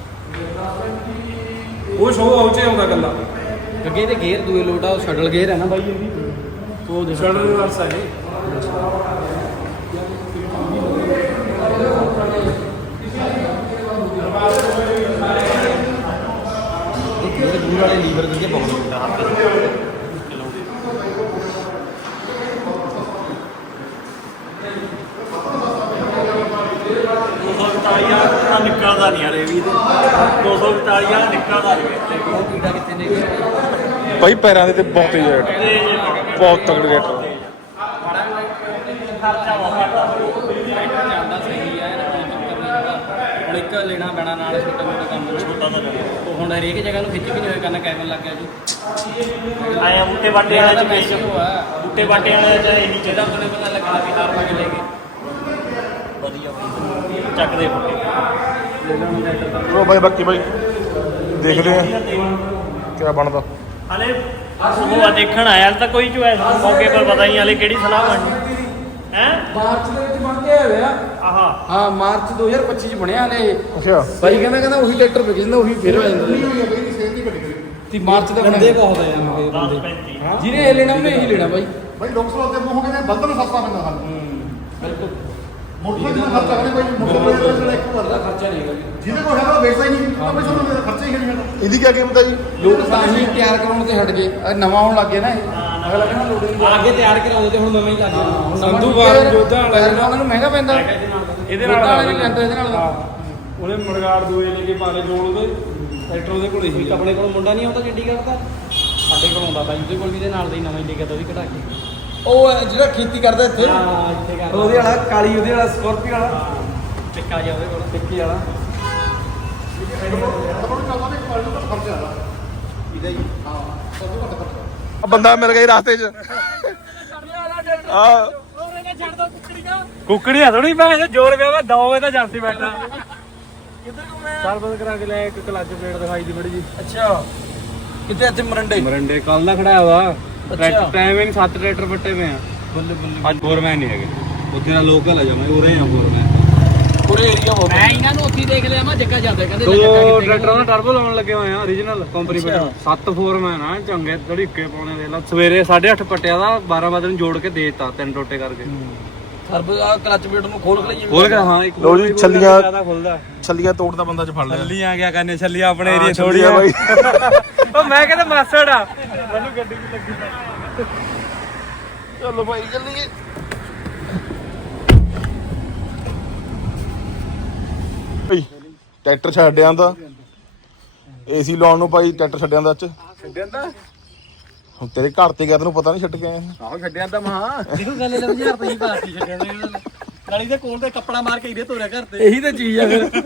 B: ਉਹ ਸ਼ੋਅ ਆਉ ਚ ਆਉਂਦਾ ਗੱਲਾਂ
E: ਅੱਗੇ ਤੇ ਗੇਅਰ ਦੂਏ ਲੋਟ ਆ ਉਹ ਸ਼ਟਲ ਗੇਅਰ ਹੈ ਨਾ ਬਾਈ ਇਹਦੀ ਉਹ ਦੇਖ
B: ਸ਼ਟਲ ਰਿਵਰਸ ਆ ਇਹ
E: ਇਹਦੇ ਦੂਰ ਵਾਲੇ ਲੀਵਰ ਵਧੀਆ ਪਾਉਂਦੇ
F: ਨਿਕਲਦਾ ਨਹੀਂ ਯਾਰ ਇਹ ਵੀ 241 ਨਿਕਲਦਾ ਨਹੀਂ
E: ਉਹ ਕੀੜਾ ਕਿੱਥੇ ਨੇ ਗਿਆ
A: ਬਾਈ ਪੈਰਾਂ ਦੇ ਤੇ ਬਹੁਤ ਤੇਜ਼ ਹੈ ਬਹੁਤ ਤਗੜੇ ਰੇਟਰ
F: ਖਰਚਾ ਬਹੁਤ
E: ਜਾਂਦਾ ਸਹੀ ਆ ਇਹਦਾ ਕੋਈ ਚੱਕਰ ਨਹੀਂ ਹੈਗਾ ਹੁਣ ਇੱਕ ਲੈਣਾ ਪੈਣਾ ਨਾਲ ਛੋਟਾ ਮੋਟਾ ਕੰਮ
F: ਛੋਟਾ ਤਾਂ
E: ਉਹ ਹੁਣ ਹਰੇਕ ਜਗ੍ਹਾ ਨੂੰ ਖਿੱਚ ਵੀ ਨਹੀਂ ਹੋਇਆ ਕਰਨਾ ਕੈਬਨ ਲੱਗ ਗਿਆ ਜੀ
F: ਆਇਆ ਬੂਟੇ ਬਾਟੇ ਵਾਲੇ ਚ
E: ਮੈਸ਼ ਹੋਆ
F: ਬੂਟੇ ਬਾਟੇ ਵਾਲੇ ਚ ਇਹੀ
E: ਜਿਹੜਾ ਤੁਹਾਨੂੰ ਪਤਾ ਲੱਗਣਾ ਵੀ ਹਾਰ ਪਾ ਕੇ ਲੈ ਗਏ
F: ਵਧੀਆ ਚੱਕਦੇ ਬੂਟੇ
A: ਉਹ ਬਾਈ ਬਾਕੀ ਬਾਈ ਦੇਖਦੇ ਆ ਕਿਆ ਬਣਦਾ
F: ਹਲੇ ਉਹ ਦੇਖਣ ਆਇਆ ਤਾਂ ਕੋਈ ਚੁਆਇਸ ਮੌਕੇ ਪਰ ਪਤਾ ਨਹੀਂ ਹਲੇ ਕਿਹੜੀ ਸਲਾਹ ਬਣਨੀ ਹੈ
B: ਮਾਰਚ ਦੇ ਵਿੱਚ ਬਣ ਕੇ ਹੋਇਆ
F: ਆਹਾ
B: ਹਾਂ ਮਾਰਚ 2025 ਚ ਬਣਿਆ ਹਲੇ
A: ਅੱਛਾ
B: ਬਾਈ ਕਹਿੰਦਾ ਉਹੀ ਟਰੈਕਟਰ ਵਿਕ ਜਾਂਦਾ ਉਹੀ ਫੇਰ ਹੋ ਜਾਂਦਾ
C: ਨਹੀਂ ਹੋਈ ਹੈ ਬਈ ਦੀ ਸੇਲ ਦੀ ਘਟੀ ਗਈ
B: ਤੇ ਮਾਰਚ ਦਾ
E: ਬੰਦੇ ਬਹੁਤ ਆ ਯਾਰ ਇਹ
F: 10
E: ਬੰਦੇ
F: 35
B: ਜਿਹਨੇ ਇਹ ਲੈਣਾ ਉਹਨੇ ਇਹੀ ਲੈਣਾ ਬਾਈ
C: ਭਾਈ ਲੋਕ ਸਭਾ ਦੇ ਮੂੰਹ ਕਹਿੰਦੇ ਬੰਦ ਨੂੰ ਸਸਤਾ ਪੈਂਦਾ ਸਾਨੂੰ
B: ਬਿਲਕੁਲ
C: ਮੋਟਰਸਾਈਕਲ ਦਾ ਖਰਚਾ ਕਰੇ ਕੋਈ ਮੋਟਰਸਾਈਕਲ ਦਾ ਇੱਕ
B: ਉਹਦਾ
C: ਵਾਰ
B: ਖਰਚਾ ਨਹੀਂ ਹੈਗਾ ਜੀ
C: ਜਿਹਦੇ ਕੋਲ ਹੈਗਾ ਉਹ ਵੇਚਦਾ ਹੀ ਨਹੀਂ ਤਾਂ ਪੈਸਾ ਉਹਦਾ ਖਰਚਾ ਹੀ ਨਹੀਂ ਹੈਗਾ
A: ਇਹਦੀ ਕਿਆ ਕੀਮਤ ਹੈ ਜੀ
B: ਲੋਕ ਤਾਂ ਹੀ ਤਿਆਰ ਕਰਾਉਣ ਤੇ ਹਟ ਗਏ ਆਹ ਨਵਾਂ ਆਉਣ ਲੱਗ ਗਿਆ ਨਾ ਇਹ ਅਗਲਾ ਕਹਿੰਦਾ ਲੋਡਿੰਗ
E: ਅੱਗੇ ਤਿਆਰ ਕਰਾਉਂਦੇ ਤੇ ਹੁਣ ਨਵੇਂ ਹੀ ਲੱਗ ਗਏ
B: ਸੰਧੂ ਬਾਰ ਜੋਧਾ ਵਾਲਾ ਉਹਨਾਂ ਨੂੰ ਮਹਿੰਗਾ ਪੈਂਦਾ
E: ਇਹਦੇ
B: ਨਾਲ ਵਾਲੇ ਵੀ ਲੈਂਦਾ ਇਹਦੇ ਨਾਲ ਦਾ
E: ਉਹਨੇ ਮੜਗਾੜ ਦੂਏ ਲੈ ਕੇ ਪਾਲੇ ਜੋੜ ਉਹਦੇ ਟਰੈਕਟਰ ਉਹਦੇ ਕੋਲ ਹੀ ਆਪਣੇ ਕੋਲ ਮੁੰਡਾ ਨਹੀਂ ਆਉਂਦਾ ਚੰਡੀਗੜ੍ਹ ਦਾ ਸਾਡੇ ਕੋਲ ਆਉਂਦਾ ਬਾਈ ਉਹਦੇ ਕੋਲ ਵੀ ਇਹਦੇ ਨਾਲ ਦਾ ਹੀ ਨਵਾਂ ਹੀ ਲੈ ਕੇ ਤਾਂ ਉਹ ਵੀ ਕਢਾ ਕੇ
B: ਉਹ ਜਿਹੜਾ ਖੇਤੀ ਕਰਦਾ ਇੱਥੇ
E: ਹਾਂ ਇੱਥੇ ਕਰ
B: ਉਹਦੇ ਵਾਲਾ ਕਾਲੀ ਉਹਦੇ ਵਾਲਾ ਸਕੋਰਪੀਓ ਵਾਲਾ
E: ਟਿੱਕਾ ਜਾ ਉਹਦੇ ਕੋਲ
B: ਟਿੱਕੀ ਵਾਲਾ
C: ਆਪਾਂ ਨੂੰ ਚੱਲਦਾ ਨਹੀਂ ਕੁਆਲਿਟੀ ਦਾ ਖਰਚਾ ਹੈਗਾ ਇਹਦਾ ਹੀ ਹਾਂ ਸਭ ਤੋਂ ਘੱਟ ਖਰਚਾ
A: ਆ ਬੰਦਾ ਮਿਲ ਗਿਆ ਰਸਤੇ 'ਚ ਆ
E: ਕੁੱਕੜੀਆਂ ਥੋੜੀ ਭੈਣ ਜੋਰ ਪਿਆ ਵਾ ਦੋ ਤਾਂ ਜਰਸੀ ਬੈਠਾ ਚੱਲ ਬੰਦ ਕਰਾ ਕੇ ਲੈ ਇੱਕ ਕਲੱਚ ਪਲੇਟ ਦਿਖਾਈ ਦੀ ਬੜੀ ਜੀ
B: ਅੱਛਾ ਕਿਤੇ ਇੱਥੇ ਮਰੰਡੇ
E: ਮਰੰਡੇ ਕੱਲ ਦਾ ਖੜਾਇਆ ਵਾ ਟਾਈਮ ਹੀ 7 ਟਰੈਕਟਰ ਫੱਟੇ ਪਏ ਆ
B: ਬੱਲੇ ਬੱਲੇ
E: ਅੱਜ ਫੋਰਮੈਨ ਨਹੀਂ ਹੈਗੇ ਉੱਥੇ ਦਾ ਲੋਕਲ ਆ ਜਾਵਾਂ ਉਰੇ ਆ ਹੋਰ ਮੈਂ
D: ਪੂਰੇ ਏਰੀਆ ਬਹੁਤ
B: ਮੈਂ ਇਹਨਾਂ ਨੂੰ ਉੱਥੇ ਦੇਖ ਲਿਆ ਮੈਂ ਜੱਗਾ ਜਾਂਦੇ ਕਹਿੰਦੇ
E: ਦੋ ਟਰੈਕਟਰਾਂ ਦਾ ਟਰਬੋ ਲਾਉਣ ਲੱਗੇ ਹੋਏ ਆ origignal ਕੰਪਨੀ ਪਰ 7 ਫੋਰਮੈਨ ਆ ਚੰਗੇ ਧੜੀਕੇ ਪਾਉਣੇ ਦੇ ਲਾ ਸਵੇਰੇ 8:30 ਪੱਟਿਆ ਦਾ 12 ਵਜੇ ਨੂੰ ਜੋੜ ਕੇ ਦੇਤਾ 3 ਟੋਟੇ ਕਰਕੇ
D: ਸਰਬ ਆ ਕਲਚ ਪਲੇਟ ਨੂੰ ਖੋਲ ਕੇ
E: ਖੋਲ ਕੇ ਹਾਂ ਇੱਕ
A: ਲਓ ਜੀ, ਛੱਲੀਆਂ
E: ਜ਼ਿਆਦਾ ਖੁੱਲਦਾ
A: ਛੱਲੀਆਂ ਤੋੜਦਾ ਬੰਦਾ ਚ ਫੜ ਲਿਆ
E: ਛੱਲੀਆਂ ਗਿਆ ਕਰਨੇ ਛੱਲੀਆਂ ਆਪਣੇ ਏਰੀਆ
A: ਛੱਲੀਆਂ
E: ਥੋੜੀਆਂ
A: ਬਾਈ
E: ਉਹ ਮੈਂ ਕਹਿੰਦਾ ਮਾਸੜ ਆ ਮੈਨੂੰ ਗੱਡੀ ਵੀ ਲੱਗੀ
A: ਚਲੋ ਭਾਈ ਚੱਲੀਏ ਭਾਈ ਟਰੈਕਟਰ ਛੱਡ ਆਂਦਾ ਏਸੀ ਲਾਉਣ ਨੂੰ ਭਾਈ ਟਰੈਕਟਰ ਛੱਡ ਆਂਦਾ ਅੱਜ
E: ਛੱਡਿਆ
A: ਹੁਣ ਤੇਰੇ ਘਰ ਤੇ ਗਿਆ ਤੈਨੂੰ ਪਤਾ ਨਹੀਂ ਛੱਡ ਕੇ ਆਏ
E: ਆਹੋ ਛੱਡਿਆ ਤਾਂ ਮਹਾ
B: ਦੇਖੋ ਗੱਲ ਲੈ 1000 ਰੁਪਏ ਦੀ ਪਾਰਟੀ ਛੱਡਿਆ ਨਾਲੀ ਦੇ ਕੋਲ ਤੇ ਕੱਪੜਾ ਮਾਰ ਕੇ ਇਹਦੇ ਤੋਰਿਆ ਘਰ ਤੇ
D: ਇਹੀ ਤਾਂ ਚੀਜ਼ ਆ ਫਿਰ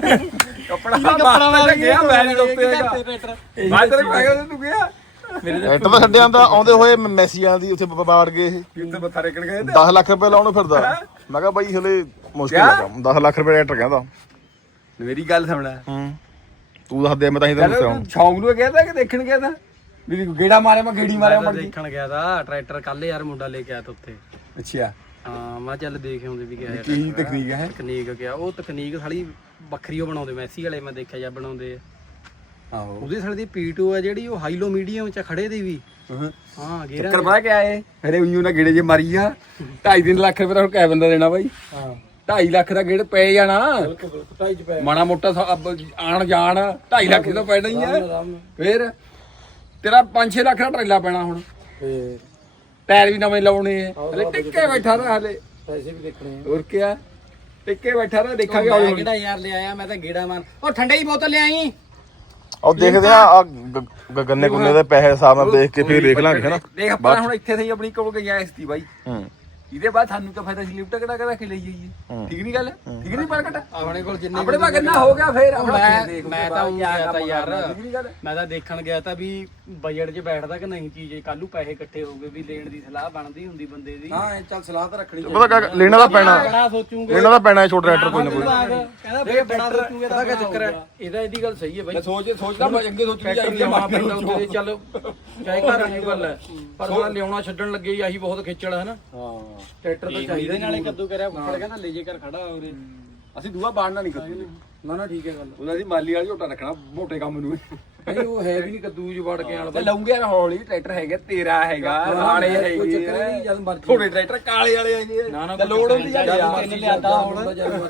E: ਕੱਪੜਾ ਮਾਰ ਕੇ ਗਿਆ ਮੈਂ ਨਹੀਂ ਉੱਤੇਗਾ
B: ਟਰੈਕਟਰ
E: ਮੈਂ ਤੇਰੇ ਪੈ ਗਿਆ ਤੂੰ ਗਿਆ
A: ਟਰੈਕਟਰ ਤਾਂ ਛੱਡ ਆਂਦਾ ਆਉਂਦੇ ਹੋਏ ਮੈਸੀਆਂ ਦੀ ਉੱਥੇ ਬਾੜ ਗਏ ਇਹ
E: ਕਿੱਥੇ ਬੱਤਾ ਰੇਕਣ ਗਏ
A: 10 ਲੱਖ ਰੁਪਏ ਲਾਉਣ ਨੂੰ ਫਿਰਦਾ ਮੈਂ ਕਿਹਾ ਬਾਈ ਹਲੇ ਮੁਸ਼ਕਿਲ ਆ ਕੰਮ 10 ਲੱਖ ਰੁਪਏ ਟਰੈਕਟਰ ਕਹਿੰਦਾ
E: ਮੇਰੀ ਗੱਲ ਸੁਣਦਾ
A: ਹੂੰ ਤੂੰ ਦੱਸ ਦੇ ਮੈਂ ਤਾਂ ਹੀ ਤੈਨੂੰ ਦੱਸਿਆ
E: ਸ਼ੌਂਕ ਨੂੰ ਗਿਆ ਤਾਂ ਕਿ ਦੇਖਣ ਗਿਆ ਤਾਂ ਵੀ ਗੇੜਾ ਮਾਰਿਆ ਮੈਂ ਗੇੜੀ ਮਾਰਿਆ
B: ਮੈਂ ਦੇਖਣ ਗਿਆ ਤਾਂ ਟਰੈਕਟਰ ਕੱਲ ਯਾਰ ਮੁੰਡਾ ਲੈ ਕੇ ਆਇਆ ਤਾ ਉੱਥੇ
E: ਅੱਛਾ
B: ਹਾਂ ਮੈਂ ਚੱਲ ਦੇਖ ਆਉਂਦੇ ਵੀ ਕਿਹਾ
E: ਕੀ ਤਕਨੀਕ ਹੈ
B: ਤਕਨੀਕ ਕਿਹਾ ਉਹ ਤਕਨੀਕ ਸਾਲੀ ਵੱਖਰੀ ਉਹ ਬਣਾਉਂਦੇ ਮੈਸੀ ਵਾਲੇ ਮੈਂ ਦੇਖਿਆ ਜਾਂ ਬਣਾਉਂਦੇ ਆ
E: ਆਹੋ
B: ਉਹਦੀ ਸਾਲੀ ਦੀ P2 ਆ ਜਿਹੜੀ ਉਹ ਹਾਈ ਲੋ ਮੀਡੀਅਮ ਚ ਖੜੇ ਦੀ ਵੀ ਹਾਂ ਗੇਰਾ
E: ਚੱਕਰ ਪਾ ਕੇ ਆਏ ਅਰੇ ਉਈਓ ਨਾ ਗੇੜੇ ਜੇ ਮਾਰੀ ਆ 2.5 ਲੱਖ ਰੁਪਏ ਦਾ ਹੁਣ ਕਿਆ ਬੰਦਾ ਦੇਣਾ ਬਾਈ
B: ਹਾਂ
E: 2.5 ਲੱਖ ਦਾ ਗੇੜ ਪੈ ਜਾਣਾ
B: ਬਿਲਕੁਲ ਢਾਈ ਚ ਪੈ
E: ਮਾੜਾ ਮੋਟਾ ਆਣ ਜਾਣ 2.5 ਲੱਖ ਦਾ ਪੈਣਾ ਹੀ ਆ
B: ਆਰਾਮ ਨਾਲ।
E: ਫੇਰ ਤੇਰਾ 5-6 ਲੱਖ ਦਾ ਟਰੇਲਾ ਪੈਣਾ ਹੁਣ
B: ਫੇਰ
E: ਟਾਇਰ ਵੀ ਨਵੇਂ ਲਾਉਣੇ ਆ ਹਲੇ ਟਿੱਕੇ ਬੈਠਾ ਰਹਾ ਹਲੇ
B: ਪੈਸੇ ਵੀ ਦੇਖਣੇ ਆ
E: ਹੋਰ ਕਿਆ ਟਿੱਕੇ ਬੈਠਾ ਰਹਾ ਦੇਖਾਂਗੇ
B: ਮੈਂ
E: ਹੌਲੀ
B: ਕਿਹੜਾ ਯਾਰ ਲੈ ਆਇਆ ਮੈਂ ਤਾਂ ਗੇੜਾ ਮਾਰ ਉਹ ਠੰਡੇ ਦੀ ਬੋਤਲ ਲਿਆਈ
A: ਉਹ ਦੇਖਦੇ ਆ ਗੰਨੇ ਗੁੰਨੇ ਦੇ ਪੈਸੇ ਹਿਸਾਬ ਨਾਲ ਦੇਖ ਕੇ ਫਿਰ ਦੇਖ ਲਾਂਗੇ ਹੈਨਾ
E: ਦੇਖ ਆਪਾਂ ਹੁਣ ਇੱਥੇ ਸਹੀ ਆਪਣੀ ਕੋਲ ਗਈ ਐਸ ਦੀ ਬਾਈ
A: ਹੂੰ
E: ਇਹਦੇ ਬਾਅਦ ਸਾਨੂੰ ਤਾਂ ਫਾਇਦਾ ਸੀ ਲਿਫਟ ਕਿਹੜਾ ਕਿਹੜਾ ਖਿਲੇ ਜਾਈਏ ਠੀਕ ਨਹੀਂ ਗੱਲ ਠੀਕ ਨਹੀਂ ਪਰ ਘਟ
B: ਆਪਣੇ ਕੋਲ ਜਿੰਨੇ
E: ਆਪਣੇ ਪਾ ਕਿੰਨਾ ਹੋ ਗਿਆ ਫੇਰ ਆਪਣਾ
B: ਮੈਂ ਤਾਂ ਉਹ ਗਿਆ ਤਾਂ ਯਾਰ
E: ਠੀਕ ਨਹੀਂ ਗੱਲ
B: ਮੈਂ ਤਾਂ ਦੇਖਣ ਗਿਆ ਤਾਂ ਵੀ ਬਜਟ 'ਚ ਬੈਠਦਾ ਕਿ ਨਹੀਂ ਚੀਜ਼ ਕੱਲੂ ਪੈਸੇ ਇਕੱਠੇ ਹੋ ਗਏ ਵੀ ਲੈਣ ਦੀ ਸਲਾਹ ਬਣਦੀ ਹੁੰਦੀ ਬੰਦੇ ਦੀ
E: ਹਾਂ ਚੱਲ ਸਲਾਹ ਤਾਂ ਰੱਖਣੀ
A: ਪਤਾ ਕਿਆ ਲੈਣਾ ਤਾਂ ਪੈਣਾ
B: ਬੜਾ ਸੋਚੂਗੇ
A: ਲੈਣਾ ਤਾਂ ਪੈਣਾ ਛੋਟਾ ਟਰੈਕਟਰ ਕੋਈ ਨਾ ਕੋਈ
B: ਕਹਿੰਦਾ ਬਈ ਬੜਾ ਸੋਚੂਗੇ ਤਾਂ ਕੀ ਚੱਕਰ ਹੈ ਇਹਦਾ ਇਹਦੀ ਗੱਲ ਸਹੀ ਹੈ ਬਾਈ
E: ਮੈਂ ਸੋਚਦਾ ਮੈਂ ਅੱਗੇ ਸੋਚੀ
B: ਟਰੈਕਟਰ ਲਿਆਉਣਾ ਪੈਂਦਾ ਉੱਤੇ ਚੱਲ ਚਾਹੇ ਘਰ ਦੀ ਗੱਲ ਹੈ ਪਰ ਉਹ ਲਿਆਉਣਾ ਛੱਡਣ ਲੱਗੇ ਆਹੀ ਬਹੁਤ ਖੇਚਲ ਹੈ ਨਾ
E: ਹਾਂ
B: ਟਰੈਕਟਰ ਤਾਂ ਚਾਹੀਦਾ ਨਾਲੇ ਕੱਦੂ ਕਰਿਆ ਫੁੱਫੜ ਕਹਿੰਦਾ ਲੈ ਜੇ ਕਰ ਖੜਾ ਉਰੇ
E: ਅਸੀਂ ਦੂਆ ਬਾੜਨਾ ਨਹੀਂ ਕਰਦੇ
B: ਨਾ ਨਾ ਠੀਕ ਹੈ ਗੱਲ
E: ਉਹਨਾਂ ਦੀ ਮਾਲੀ ਵਾਲੀ ਝੋਟਾ ਰੱਖਣਾ ਮੋਟੇ ਕੰਮ ਨੂੰ
B: ਨਹੀਂ ਉਹ ਹੈ ਵੀ ਨਹੀਂ ਕੱਦੂ ਚ ਵੜ ਕੇ ਆਣ
E: ਤੇ ਲਊਂਗੇ ਨਾ ਹੌਲੀ ਟਰੈਕਟਰ ਹੈਗਾ ਤੇਰਾ ਹੈਗਾ ਕਾਲੇ ਹੈਗੇ
B: ਕੋਈ ਚੱਕਰ ਨਹੀਂ ਜਦ ਮਰਜ਼ੀ
E: ਥੋੜੇ ਟਰੈਕਟਰ ਕਾਲੇ ਵਾਲੇ ਹੈਗੇ
B: ਨਾ ਨਾ
E: ਤੇ ਲੋੜ ਹੁੰਦੀ ਆ
B: ਜਦ ਮਰਜ਼ੀ ਲਿਆਦਾ ਹੁਣ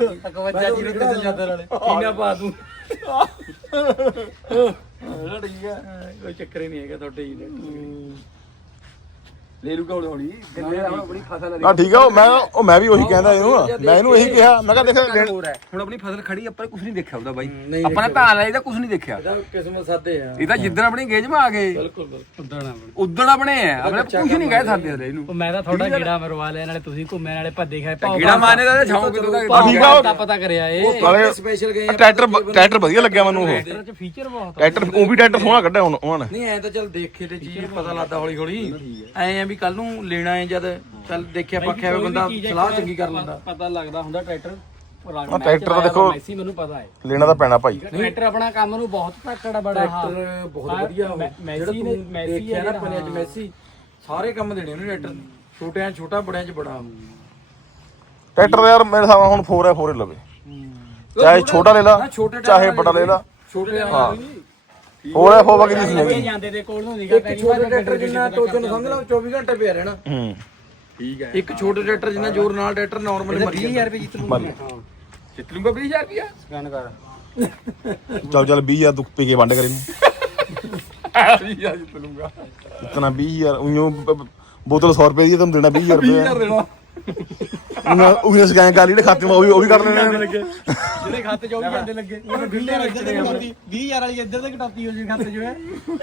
B: 51 ਜੀਰੋ ਤੇ ਜਿਆਦਾ ਵਾਲੇ ਕਿੰਨਾ ਪਾ ਦੂੰ
E: ਠੀਕ ਆ
B: ਕੋਈ ਚੱਕਰ ਹੀ ਨਹੀਂ ਹੈਗਾ ਤੁਹਾਡੇ ਜੀ
E: ਲੈ ਲੂਗਾ ਹੌਲੀ ਹੌਲੀ ਕਿੰਨੇ ਆਪਣੀ ਫਸਲ
A: ਨਾ ਠੀਕ ਆ ਉਹ ਮੈਂ ਵੀ ਉਹੀ ਕਹਿੰਦਾ ਇਹਨੂੰ ਮੈਂ ਇਹਨੂੰ ਇਹੀ ਕਿਹਾ ਮੈਂ ਕਿਹਾ ਦੇਖ
E: ਹੋਰ ਹੈ ਹੁਣ ਆਪਣੀ ਫਸਲ ਖੜੀ ਆਪਾਂ ਕੁਝ ਨਹੀਂ ਦੇਖਿਆ ਉਹਦਾ ਬਾਈ ਆਪਾਂ ਨੇ ਧਾਨ ਲਾਈ ਤਾਂ ਕੁਝ ਨਹੀਂ ਦੇਖਿਆ
B: ਕਿਸਮਤ ਸਾਦੇ ਆ
E: ਇਹ ਤਾਂ ਜਿੱਦਣ ਆਪਣੀ ਗੇਜ ਮਾ ਆ ਗਏ
B: ਬਿਲਕੁਲ ਬਿਲਕੁਲ ਉਦਣ
E: ਉਦਣ ਆਪਣੇ ਆ ਆਪਣੇ ਕੁਝ ਨਹੀਂ ਕਹਿ ਸਕਦੇ ਹਲੇ ਇਹਨੂੰ
B: ਮੈਂ ਤਾਂ ਤੁਹਾਡਾ ਗੇੜਾ ਮਰਵਾ ਲਿਆ ਨਾਲੇ ਤੁਸੀਂ ਘੁੰਮੇ ਨਾਲੇ ਭੱਦੇ ਖਾਏ
E: ਕੀੜਾ ਮਾਰਨੇ ਦਾ ਛਾਉਂ ਕਿਦੋਂ ਦਾ
A: ਠੀਕ ਆ
B: ਤਾਂ ਪਤਾ ਕਰਿਆ ਇਹ
A: ਨਾਲੇ
B: ਸਪੈਸ਼ਲ ਗਏ
A: ਟਰੈਕਟਰ ਵਧੀਆ ਲੱਗਿਆ ਮੈਨੂੰ ਉਹ
B: ਟਰੈਕਟਰ ਚ ਫੀਚਰ ਬਹੁਤ
A: ਟਰੈਕਟਰ ਉਹ ਵੀ ਟਰੈਕਟਰ ਸੋਹਣਾ ਕੱਢਿਆ ਉਹਨਾਂ ਨੇ
B: ਨਹੀਂ ਐ ਤਾਂ ਚੱਲ ਦੇਖੇ ਤੇ ਚੀਜ਼ ਪਤਾ ਲੱਗਦਾ ਹੌਲੀ ਹੌਲੀ ਐ ਆ ਵੀ ਕੱਲ ਨੂੰ ਲੈਣਾ ਹੈ ਜਦ ਚੱਲ ਦੇਖਿਆ ਪੱਖਿਆ ਹੋਇਆ ਬੰਦਾ ਸਲਾਹ ਚੰਗੀ ਕਰ ਲੈਂਦਾ ਪਤਾ ਲੱਗਦਾ ਹੁੰਦਾ ਟਰੈਕਟਰ
A: ਟਰੈਕਟਰ ਤਾਂ ਦੇਖੋ
B: ਮੈਸੀ ਮੈਨੂੰ ਪਤਾ ਹੈ
A: ਲੈਣਾ ਤਾਂ ਪੈਣਾ ਭਾਈ
B: ਟਰੈਕਟਰ ਆਪਣਾ ਕੰਮ ਨੂੰ ਬਹੁਤ ਧੱਕੜਾ ਬੜਾ ਟਰੈਕਟਰ ਬਹੁਤ ਵਧੀਆ ਹੋ ਮੈਸੀ ਨੇ ਮੈਸੀ ਹੈ ਨਾ ਪਨਿਆ ਚ ਮੈਸੀ ਸਾਰੇ ਕੰਮ ਦੇਣੇ ਉਹਨੇ ਟਰੈਕਟਰ ਛੋਟਿਆਂ ਛੋਟਾ ਬੜਿਆਂ ਚ ਬੜਾ
A: ਟਰੈਕਟਰ ਦਾ ਯਾਰ ਮੇਰੇ ਹਿਸਾਬ ਨਾਲ ਹੁਣ 4x4 ਹੀ ਲਵੇ ਚਾਹੇ ਛੋਟਾ ਲੈ ਲਾ ਚਾਹੇ ਵੱਡਾ ਲੈ ਲਾ
B: ਛੋਟੇ
A: ਹਾਂ 4x4 ਵਗੀ ਨਹੀਂ ਹੈਗੀ
B: ਜਾਂਦੇ ਦੇ ਕੋਲ ਨੂੰ ਨਿਕਾ ਇੱਕ ਛੋਟੇ ਟਰੈਕਟਰ ਜਿੰਨਾ ਟੋਜਨ ਸਮਝ ਲਓ 24 ਘੰਟੇ ਪਿਆ ਰਹਿਣਾ
A: ਹੂੰ
E: ਠੀਕ ਹੈ
B: ਇੱਕ ਛੋਟੇ ਟਰੈਕਟਰ ਜਿੰਨਾ ਜ਼ੋਰ ਨਾਲ ਟਰੈਕਟਰ ਨਾਰਮਲ 20000 ਰੁਪਏ ਜਿੱਤ ਲੂੰਗਾ
E: ਜਿੱਤ ਲੂੰਗਾ 20000 ਰੁਪਿਆ
B: ਸਕੈਨ ਕਰ
A: ਚੱਲ 20000 ਤੂੰ ਪੀ ਕੇ ਵੰਡ ਕਰੇ
E: 20000 ਜਿੱਤ ਲੂੰਗਾ
A: ਇਤਨਾ 20000 ਉਈਓ ਬੋਤਲ 100 ਰੁਪਏ ਦੀ ਤੁਹਾਨੂੰ ਦੇਣਾ 20000 ਰੁਪਏ
E: ਦੇਣਾ
A: ਉਹਨੇ ਸਕੈਨ ਕਰ ਲਈ ਜਿਹੜੇ ਖਾਤੇ ਮਾ ਉਹ ਵੀ ਕਰ ਲੈਣੇ
B: ਜਿਹੜੇ ਖਾਤੇ 'ਚ ਉਹ ਵੀ ਜਾਂਦੇ ਲੱਗੇ ਉਹਨੂੰ ਢਿੱਲੇ ਰੱਖਦੇ ਆ 20000 ਵਾਲੀ ਇੱਧਰ ਤੇ ਕਟੌਤੀ ਹੋ ਜੇ ਖਾਤੇ 'ਚ ਹੈ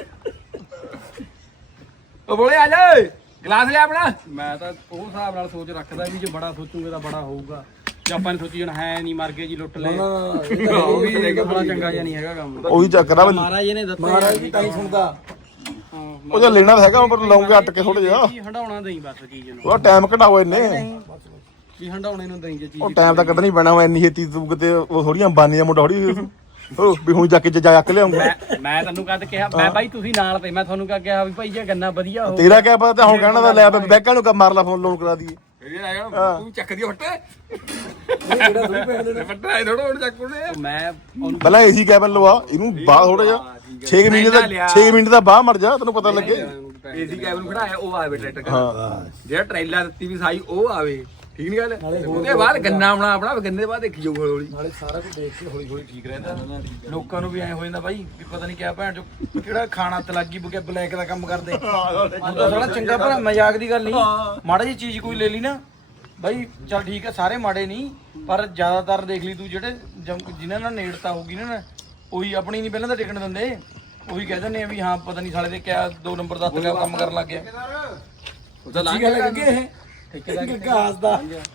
E: ਉਹ ਬੋਲੇ ਆ ਜਾ ਗਲਾਸ ਲੈ ਆਪਣਾ
B: ਮੈਂ ਤਾਂ ਉਹ ਹਿਸਾਬ ਨਾਲ ਸੋਚ ਰੱਖਦਾ ਵੀ ਜੇ ਬੜਾ ਸੋਚੂਗੇ ਤਾਂ ਬੜਾ ਹੋਊਗਾ ਜੇ ਆਪਾਂ ਨੇ ਸੋਚੀ ਜਣ ਹੈ ਨਹੀਂ ਮਰ ਗਏ ਜੀ ਲੁੱਟ ਲਏ ਉਹ ਵੀ ਬੜਾ ਚੰਗਾ ਜਿਹਾ ਨਹੀਂ ਹੈਗਾ ਕੰਮ
A: ਉਹੀ ਚੱਕਰ ਆ ਵੀ
B: ਮਹਾਰਾਜ ਨੇ ਦਿੱਤਾ ਮਹਾਰਾਜ ਵੀ ਤਾਂ ਹੀ ਸੁਣਦਾ
A: ਉਹ ਜੇ ਲੈਣਾ ਤਾਂ ਹੈਗਾ ਪਰ ਲਾਉਂਗੇ ਅੱਟ ਕੇ ਥੋੜਾ ਜਿਹਾ
B: ਕੀ ਹੰਡਾਉਣਾ ਦੇਈ ਬਸ ਚੀਜ਼ ਨੂੰ
A: ਉਹਦਾ ਟਾਈਮ ਘਟਾਓ ਇੰਨੇ
B: ਕੀ ਹੰਡਾਉਣੇ ਨੂੰ ਦੇਈ ਜੇ ਚੀਜ਼
A: ਉਹ ਟਾਈਮ ਤਾਂ ਕੱਢਣਾ ਹੀ ਪੈਣਾ ਇੰਨੀ ਛੇਤੀ ਤੂੰ ਕਿਤੇ ਉਹ ਥੋੜੀਆਂ ਅੰਬਾਨੀ ਦਾ ਮੁੰਡਾ ਥੋੜੀ ਉਹ ਵੀ ਹੁਣ ਜਾ ਕੇ ਜਾ ਕੇ ਲਿਆਉਂਗਾ
B: ਮੈਂ ਤੈਨੂੰ ਕਦ ਕਿਹਾ ਮੈਂ ਬਾਈ ਤੁਸੀਂ ਨਾਲ ਤੇ ਮੈਂ ਤੁਹਾਨੂੰ ਕਿਹਾ ਵੀ ਭਾਈ ਜੇ ਗੰਨਾ ਵਧੀਆ ਹੋ
A: ਤੇਰਾ ਕਿਆ ਪਤਾ ਹੁਣ ਕਹਿਣਾ ਤਾਂ ਲੈ ਬੈਕਾਂ ਨੂੰ ਮਾਰ ਲਾ ਫੋਨ ਲੋਨ ਕਰਾ ਦਈਏ
D: ਇਹ ਆਇਆ ਤੂੰ ਚੱਕ ਦੀ ਫੱਟੇ ਜਿਹੜਾ ਤੂੰ ਪੈਣ ਦੇ ਫੱਟੇ ਆਏ ਥੋੜਾ ਹੁਣ ਚੱਕ ਉਹਨੇ
E: ਮੈਂ ਉਹਨੂੰ
A: ਪਹਿਲਾਂ ਏਸੀ ਕੈਬਨ ਲਵਾ ਇਹਨੂੰ ਬਾਹ ਥੋੜਾ ਜਿਹਾ 6 ਮਿੰਟ ਦਾ 6 ਮਿੰਟ ਦਾ ਬਾਹ ਮਰ ਜਾ ਤੈਨੂੰ ਪਤਾ ਲੱਗੇ
D: ਏਸੀ ਕੈਬਨ ਨੂੰ ਖੜਾਇਆ ਉਹ ਆਵੇ ਟਰੈਕਟਰ
A: ਹਾਂ
D: ਜਿਹੜਾ ਟ੍ਰੇਲਰ ਦਿੱਤੀ ਵੀ ਸਾਈ ਉਹ ਆਵੇ ਠੀਕ ਨਹੀਂ ਗੱਲ ਉਹਦੇ ਬਾਅਦ ਗੰਨਾ ਆਉਣਾ ਆਪਣਾ ਗੰਨੇ ਦੇ ਬਾਅਦ ਦੇਖੀ ਜਾਊ ਹੌਲੀ
E: ਨਾਲੇ ਸਾਰਾ ਕੁਝ ਦੇਖ ਕੇ ਹੌਲੀ ਹੌਲੀ ਠੀਕ ਰਹਿੰਦਾ ਲੋਕਾਂ ਨੂੰ ਵੀ ਐ ਹੋ ਜਾਂਦਾ ਬਾਈ ਵੀ ਪਤਾ ਨਹੀਂ ਕਿਆ ਭੈਣ ਚੋ ਕਿਹੜਾ ਖਾਣਾ ਤੇ ਲੱਗੀ ਬੁਕੇ ਬਲੈਕ ਦਾ ਕੰਮ ਕਰਦੇ ਉਹਦਾ ਸਾਲਾ ਚੰਗਾ ਭਲਾ ਮਜ਼ਾਕ ਦੀ ਗੱਲ ਨਹੀਂ ਮਾੜਾ ਜੀ ਚੀਜ਼ ਕੋਈ ਲੈ ਲਈ ਨਾ ਬਾਈ ਚੱਲ ਠੀਕ ਹੈ ਸਾਰੇ ਮਾੜੇ ਨਹੀਂ ਪਰ ਜ਼ਿਆਦਾਤਰ ਦੇਖ ਲਈ ਤੂੰ ਜਿਹੜੇ ਜਿਨ੍ਹਾਂ ਨਾਲ ਨੇੜਤਾ ਹੋਊਗੀ ਨਾ ਉਹੀ ਆਪਣੀ ਨਹੀਂ ਪਹਿਲਾਂ ਤਾਂ ਟਿਕਣ ਦਿੰਦੇ ਉਹੀ ਕਹਿ ਦਿੰਦੇ ਆ ਵੀ ਹਾਂ ਪਤਾ ਨਹੀਂ ਸਾਲੇ ਦੇ ਕਿਆ 2 ਨੰਬਰ ਦਾ ਤੇਰਾ ਕੰਮ ਕਰਨ ਲੱਗ ਗਿਆ ਉਹਦਾ ਲੱਗ ਗਿਆ ਲੱਗੇ ਇਹ ਠੇਕੇਦਾਰ ਦਾ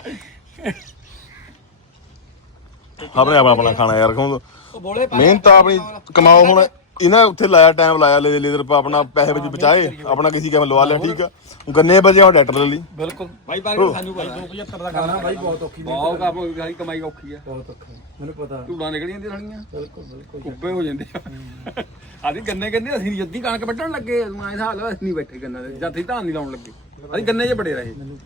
A: ਆਪਣੇ ਆਪਣਾ ਖਾਣਾ ਯਾਰ ਕਹੂੰ
E: ਬੋਲੇ
A: ਮਿਹਨਤ ਆਪਣੀ ਕਮਾਓ ਹੁਣ ਇਹਨਾਂ ਉੱਥੇ ਲਾਇਆ ਟਾਈਮ ਲਾਇਆ ਲੇਦਰ ਪਾ ਆਪਣਾ ਪੈਸੇ ਵਿੱਚ ਬਚਾਏ ਆਪਣਾ ਕਿਸੇ ਕੰਮ ਲਵਾ ਲਿਆ ਠੀਕ ਆ ਗੰਨੇ ਵਜੇ ਆ ਡਾਕਟਰ ਲੈ ਲਈ
E: ਬਿਲਕੁਲ
D: ਬਾਈ ਪਰ ਸਾਨੂੰ ਬਾਈ 275 ਦਾ
E: ਕਰਨਾ ਬਾਈ ਬਹੁਤ ਔਖੀ
D: ਬਹੁਤ ਕੰਮ ਗਾਲੀ ਕਮਾਈ ਔਖੀ ਆ
E: ਬਹੁਤ ਔਖਾ ਮੈਨੂੰ ਪਤਾ
D: ਝੂੜਾਂ ਨਿਕਲ ਜਾਂਦੀਆਂ ਸਾਲੀਆਂ
E: ਬਿਲਕੁਲ ਬਿਲਕੁਲ
D: ਕੁੱਬੇ ਹੋ ਜਾਂਦੇ ਆ ਆਦੀ ਗੰਨੇ ਕਹਿੰਦੇ ਅਸੀਂ ਜੱਦੀ ਕਣਕ ਵੱਢਣ ਲੱਗੇ ਤੂੰ ਐਂ ਹਿਸਾਬ ਲਾ ਅਸੀਂ ਨਹੀਂ ਬੈਠੇ ਗੰਨਾ ਦੇ ਜਦ ਅਸੀਂ ਧਾਨ ਨਹੀਂ ਲਾਉਣ ਲੱਗੇ ਅਸੀਂ ਗੰਨੇ 'ਚ ਬੜੇ ਰਹੇ
E: ਮੈਨੂੰ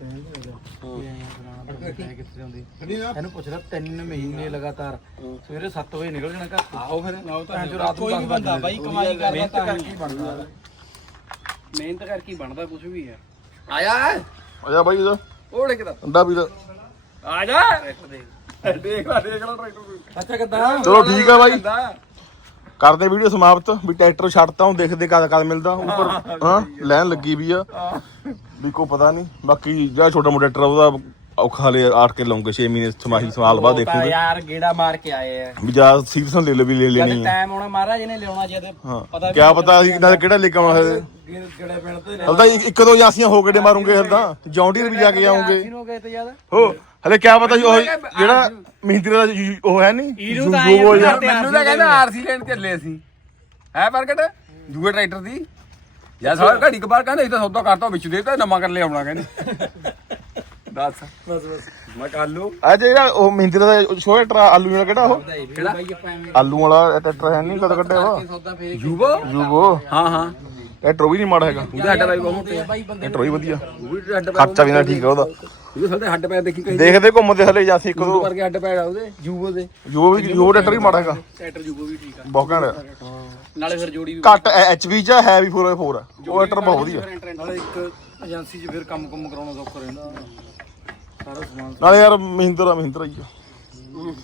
E: ਕਿੱਥੇ ਜਾਂਦੀ ਇਹਨੂੰ ਪੁੱਛਦਾ 3 ਮਹੀਨੇ ਲਗਾਤਾਰ ਸਵੇਰੇ 7 ਵਜੇ ਨਿਕਲ ਜਾਣਾ ਘਰ
D: ਆਓ ਫਿਰ
E: ਰਾਤ ਨੂੰ 10 ਵਜੇ
B: ਬਾਈ ਕਮਾਈ ਕਰਦਾ
E: ਮਿਹਨਤ ਕਰਕੇ ਬਣਦਾ
B: ਮਿਹਨਤ ਕਰਕੇ ਬਣਦਾ ਕੁਝ ਵੀ ਹੈ
D: ਆਇਆ
A: ਆਜਾ ਬਾਈ ਇਹਦਾ
D: ਉਹ ਕਿਦਾ
A: ਅੰਡਾ ਵੀ ਦਾ
D: ਆ ਜਾ ਦੇਖ ਲੈ ਟਰੈਕਟਰ
E: ਅੱਛਾ ਕਿੱਦਾਂ
A: ਚਲੋ ਠੀਕ ਆ ਬਾਈ ਕਰਦੇ ਵੀਡੀਓ ਸਮਾਪਤ ਵੀ ਟਰੈਕਟਰ ਛੱਡਤਾ ਹੁਣ ਦੇਖਦੇ ਕਦ ਮਿਲਦਾ ਉੱਪਰ ਹਾਂ ਲੈਣ ਲੱਗੀ ਵੀ ਆ ਵੀ ਕੋ ਪਤਾ ਨਹੀਂ ਬਾਕੀ ਜਿਹੜਾ ਛੋਟਾ ਮੋਟਾ ਟਰੈਕਟਰ ਉਹਦਾ ਔਖਾ ਲੈ ਆਟ ਕੇ ਲਾਉਂਗੇ 6 ਮਹੀਨੇ ਸਮਾਹੀ ਸਾਲ ਬਾਅਦ ਦੇਖੂਗੇ
E: ਯਾਰ ਗੇੜਾ ਮਾਰ ਕੇ ਆਏ ਆ
A: ਵੀ ਜਾ ਸੀਰੀਅਸ ਲੈ ਲੈ ਵੀ ਲੈ ਲੈਣੀ ਹੈ
E: ਟਾਈਮ ਆਉਣਾ ਮਹਾਰਾਜ ਨੇ ਲਿਆਉਣਾ ਜਦ
A: ਹਾਂ ਕਿਆ ਪਤਾ ਅਸੀਂ ਨਾਲ ਕਿਹੜਾ ਲੈ ਕੇ ਆਉਣਾ ਹੈ
E: ਗੇੜੇ ਪਿੰਡ ਤੇ
A: ਹਲ ਤਾਂ ਇੱਕ ਦੋ ਜਾਸੀਆਂ ਹੋ ਗੇੜੇ ਮਾਰੂਗੇ ਹਲ ਤਾਂ ਜੌਂਡੀਅਰ ਵੀ ਜਾ ਕੇ ਆਉਂਗੇ
E: ਹੋ ਗਏ ਤੇ ਯਾਰ
A: ਹੋ ਹਲੇ ਕਿਆ ਪਤਾ ਜੀ ਉਹ ਜਿਹੜਾ ਮਹਿੰਦਰਾ ਦਾ ਉਹ ਹੈ ਨਹੀਂ
D: ਮੈਨੂੰ ਤਾਂ ਕਹਿੰਦਾ ਆਰਸੀ ਲੈਣ ਚੱਲੇ ਅਸੀਂ ਹੈ ਪ੍ਰਗਟ ਦੂਏ ਟਰੈਕਟਰ ਦੀ ਜਾਂ ਸਾਰਾ ਘੜੀ ਕਬਾਰ ਕਹਿੰਦੇ ਇਹ ਤਾਂ ਸੌਦਾ ਕਰਤਾ ਵਿੱਚ ਦੇ ਤਾਂ ਨਵਾਂ ਕਰ ਲੈ ਆਉਣਾ ਕਹਿੰਦੇ ਦੱਸ
E: ਬਸ
D: ਮੈਂ ਕਰ ਲੂ
A: ਅੱਜ ਜਿਹੜਾ ਉਹ ਮਹਿੰਦਰਾ ਦਾ ਛੋਟਾ ਟਰੈਕਟਰ ਆਲੂ ਵਾਲਾ ਕਿਹੜਾ ਉਹ
D: ਕਿਹੜਾ
A: ਆਲੂ ਵਾਲਾ ਟਰੈਕਟਰ ਹੈ ਨਹੀਂ ਕਦ ਕੱਢਿਆ ਵਾ
E: ਸੌਦਾ ਫੇਰ
D: ਜੂਬੋ
A: ਜੂਬੋ
D: ਹਾਂ ਹਾਂ
A: ਟਰੈਕਟਰ ਵੀ ਨਹੀਂ ਮਾੜਾ ਹੈਗਾ
D: ਉਹਦਾ ਹੱਡ ਪੈਰ ਬਹੁਤ ਮੋਟੇ ਆ
E: ਬਾਈ ਬੰਦੇ
A: ਟਰੈਕਟਰ ਵੀ ਵਧੀਆ
D: ਉਹ ਵੀ ਹੱਡ ਪੈਰ
A: ਖਰਚਾ ਵੀ ਨਾ ਠੀਕ ਆ ਉਹਦਾ
D: ਉਹਦੇ ਸਾਡੇ ਹੱਡ ਪੈਰ ਦੇਖੀ ਕਹੀ
A: ਦੇਖਦੇ ਘੁੰਮਦੇ ਹਲੇ ਜਾਸੀ ਇੱਕ ਦੋ
D: ਕਰਕੇ ਹੱਡ ਪੈਰ ਆ ਉਹਦੇ ਜੂਬੋ ਦੇ
A: ਜੋ ਟਰੈਕਟਰ ਵੀ ਮਾੜਾ ਹੈਗਾ
E: ਟਰੈਕਟਰ ਜੂਬੋ ਵੀ ਠੀਕ ਆ
A: ਬਹੁਤ ਘੈਂਟ
E: ਨਾਲੇ ਫਿਰ ਜੋੜੀ ਵੀ
A: ਘੱਟ ਐਚਪੀ ਚ ਹੈ ਵੀ 4x4 ਉਹ ਟਰੈਕਟਰ ਬਹੁਤ ਵਧੀਆ
E: ਨਾਲੇ ਇੱਕ ਏਜੰਸੀ 'ਚ ਫਿਰ ਕੰਮ ਕਰਾਉਣਾ ਸੌਖਾ ਰਹਿੰਦਾ ਸਾਰਾ ਸਮਾਨ
A: ਨਾਲੇ ਯਾਰ ਮਹਿੰਦਰਾ ਹੀ ਆ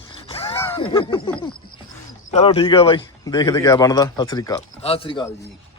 A: ਚਲੋ ਠੀਕ ਆ ਬਾਈ ਦੇਖਦੇ ਕਿਆ ਬਣਦਾ ਸਤਿ ਸ੍ਰੀ ਅਕਾਲ
D: ਸਤਿ ਸ੍ਰੀ ਅਕਾਲ ਜੀ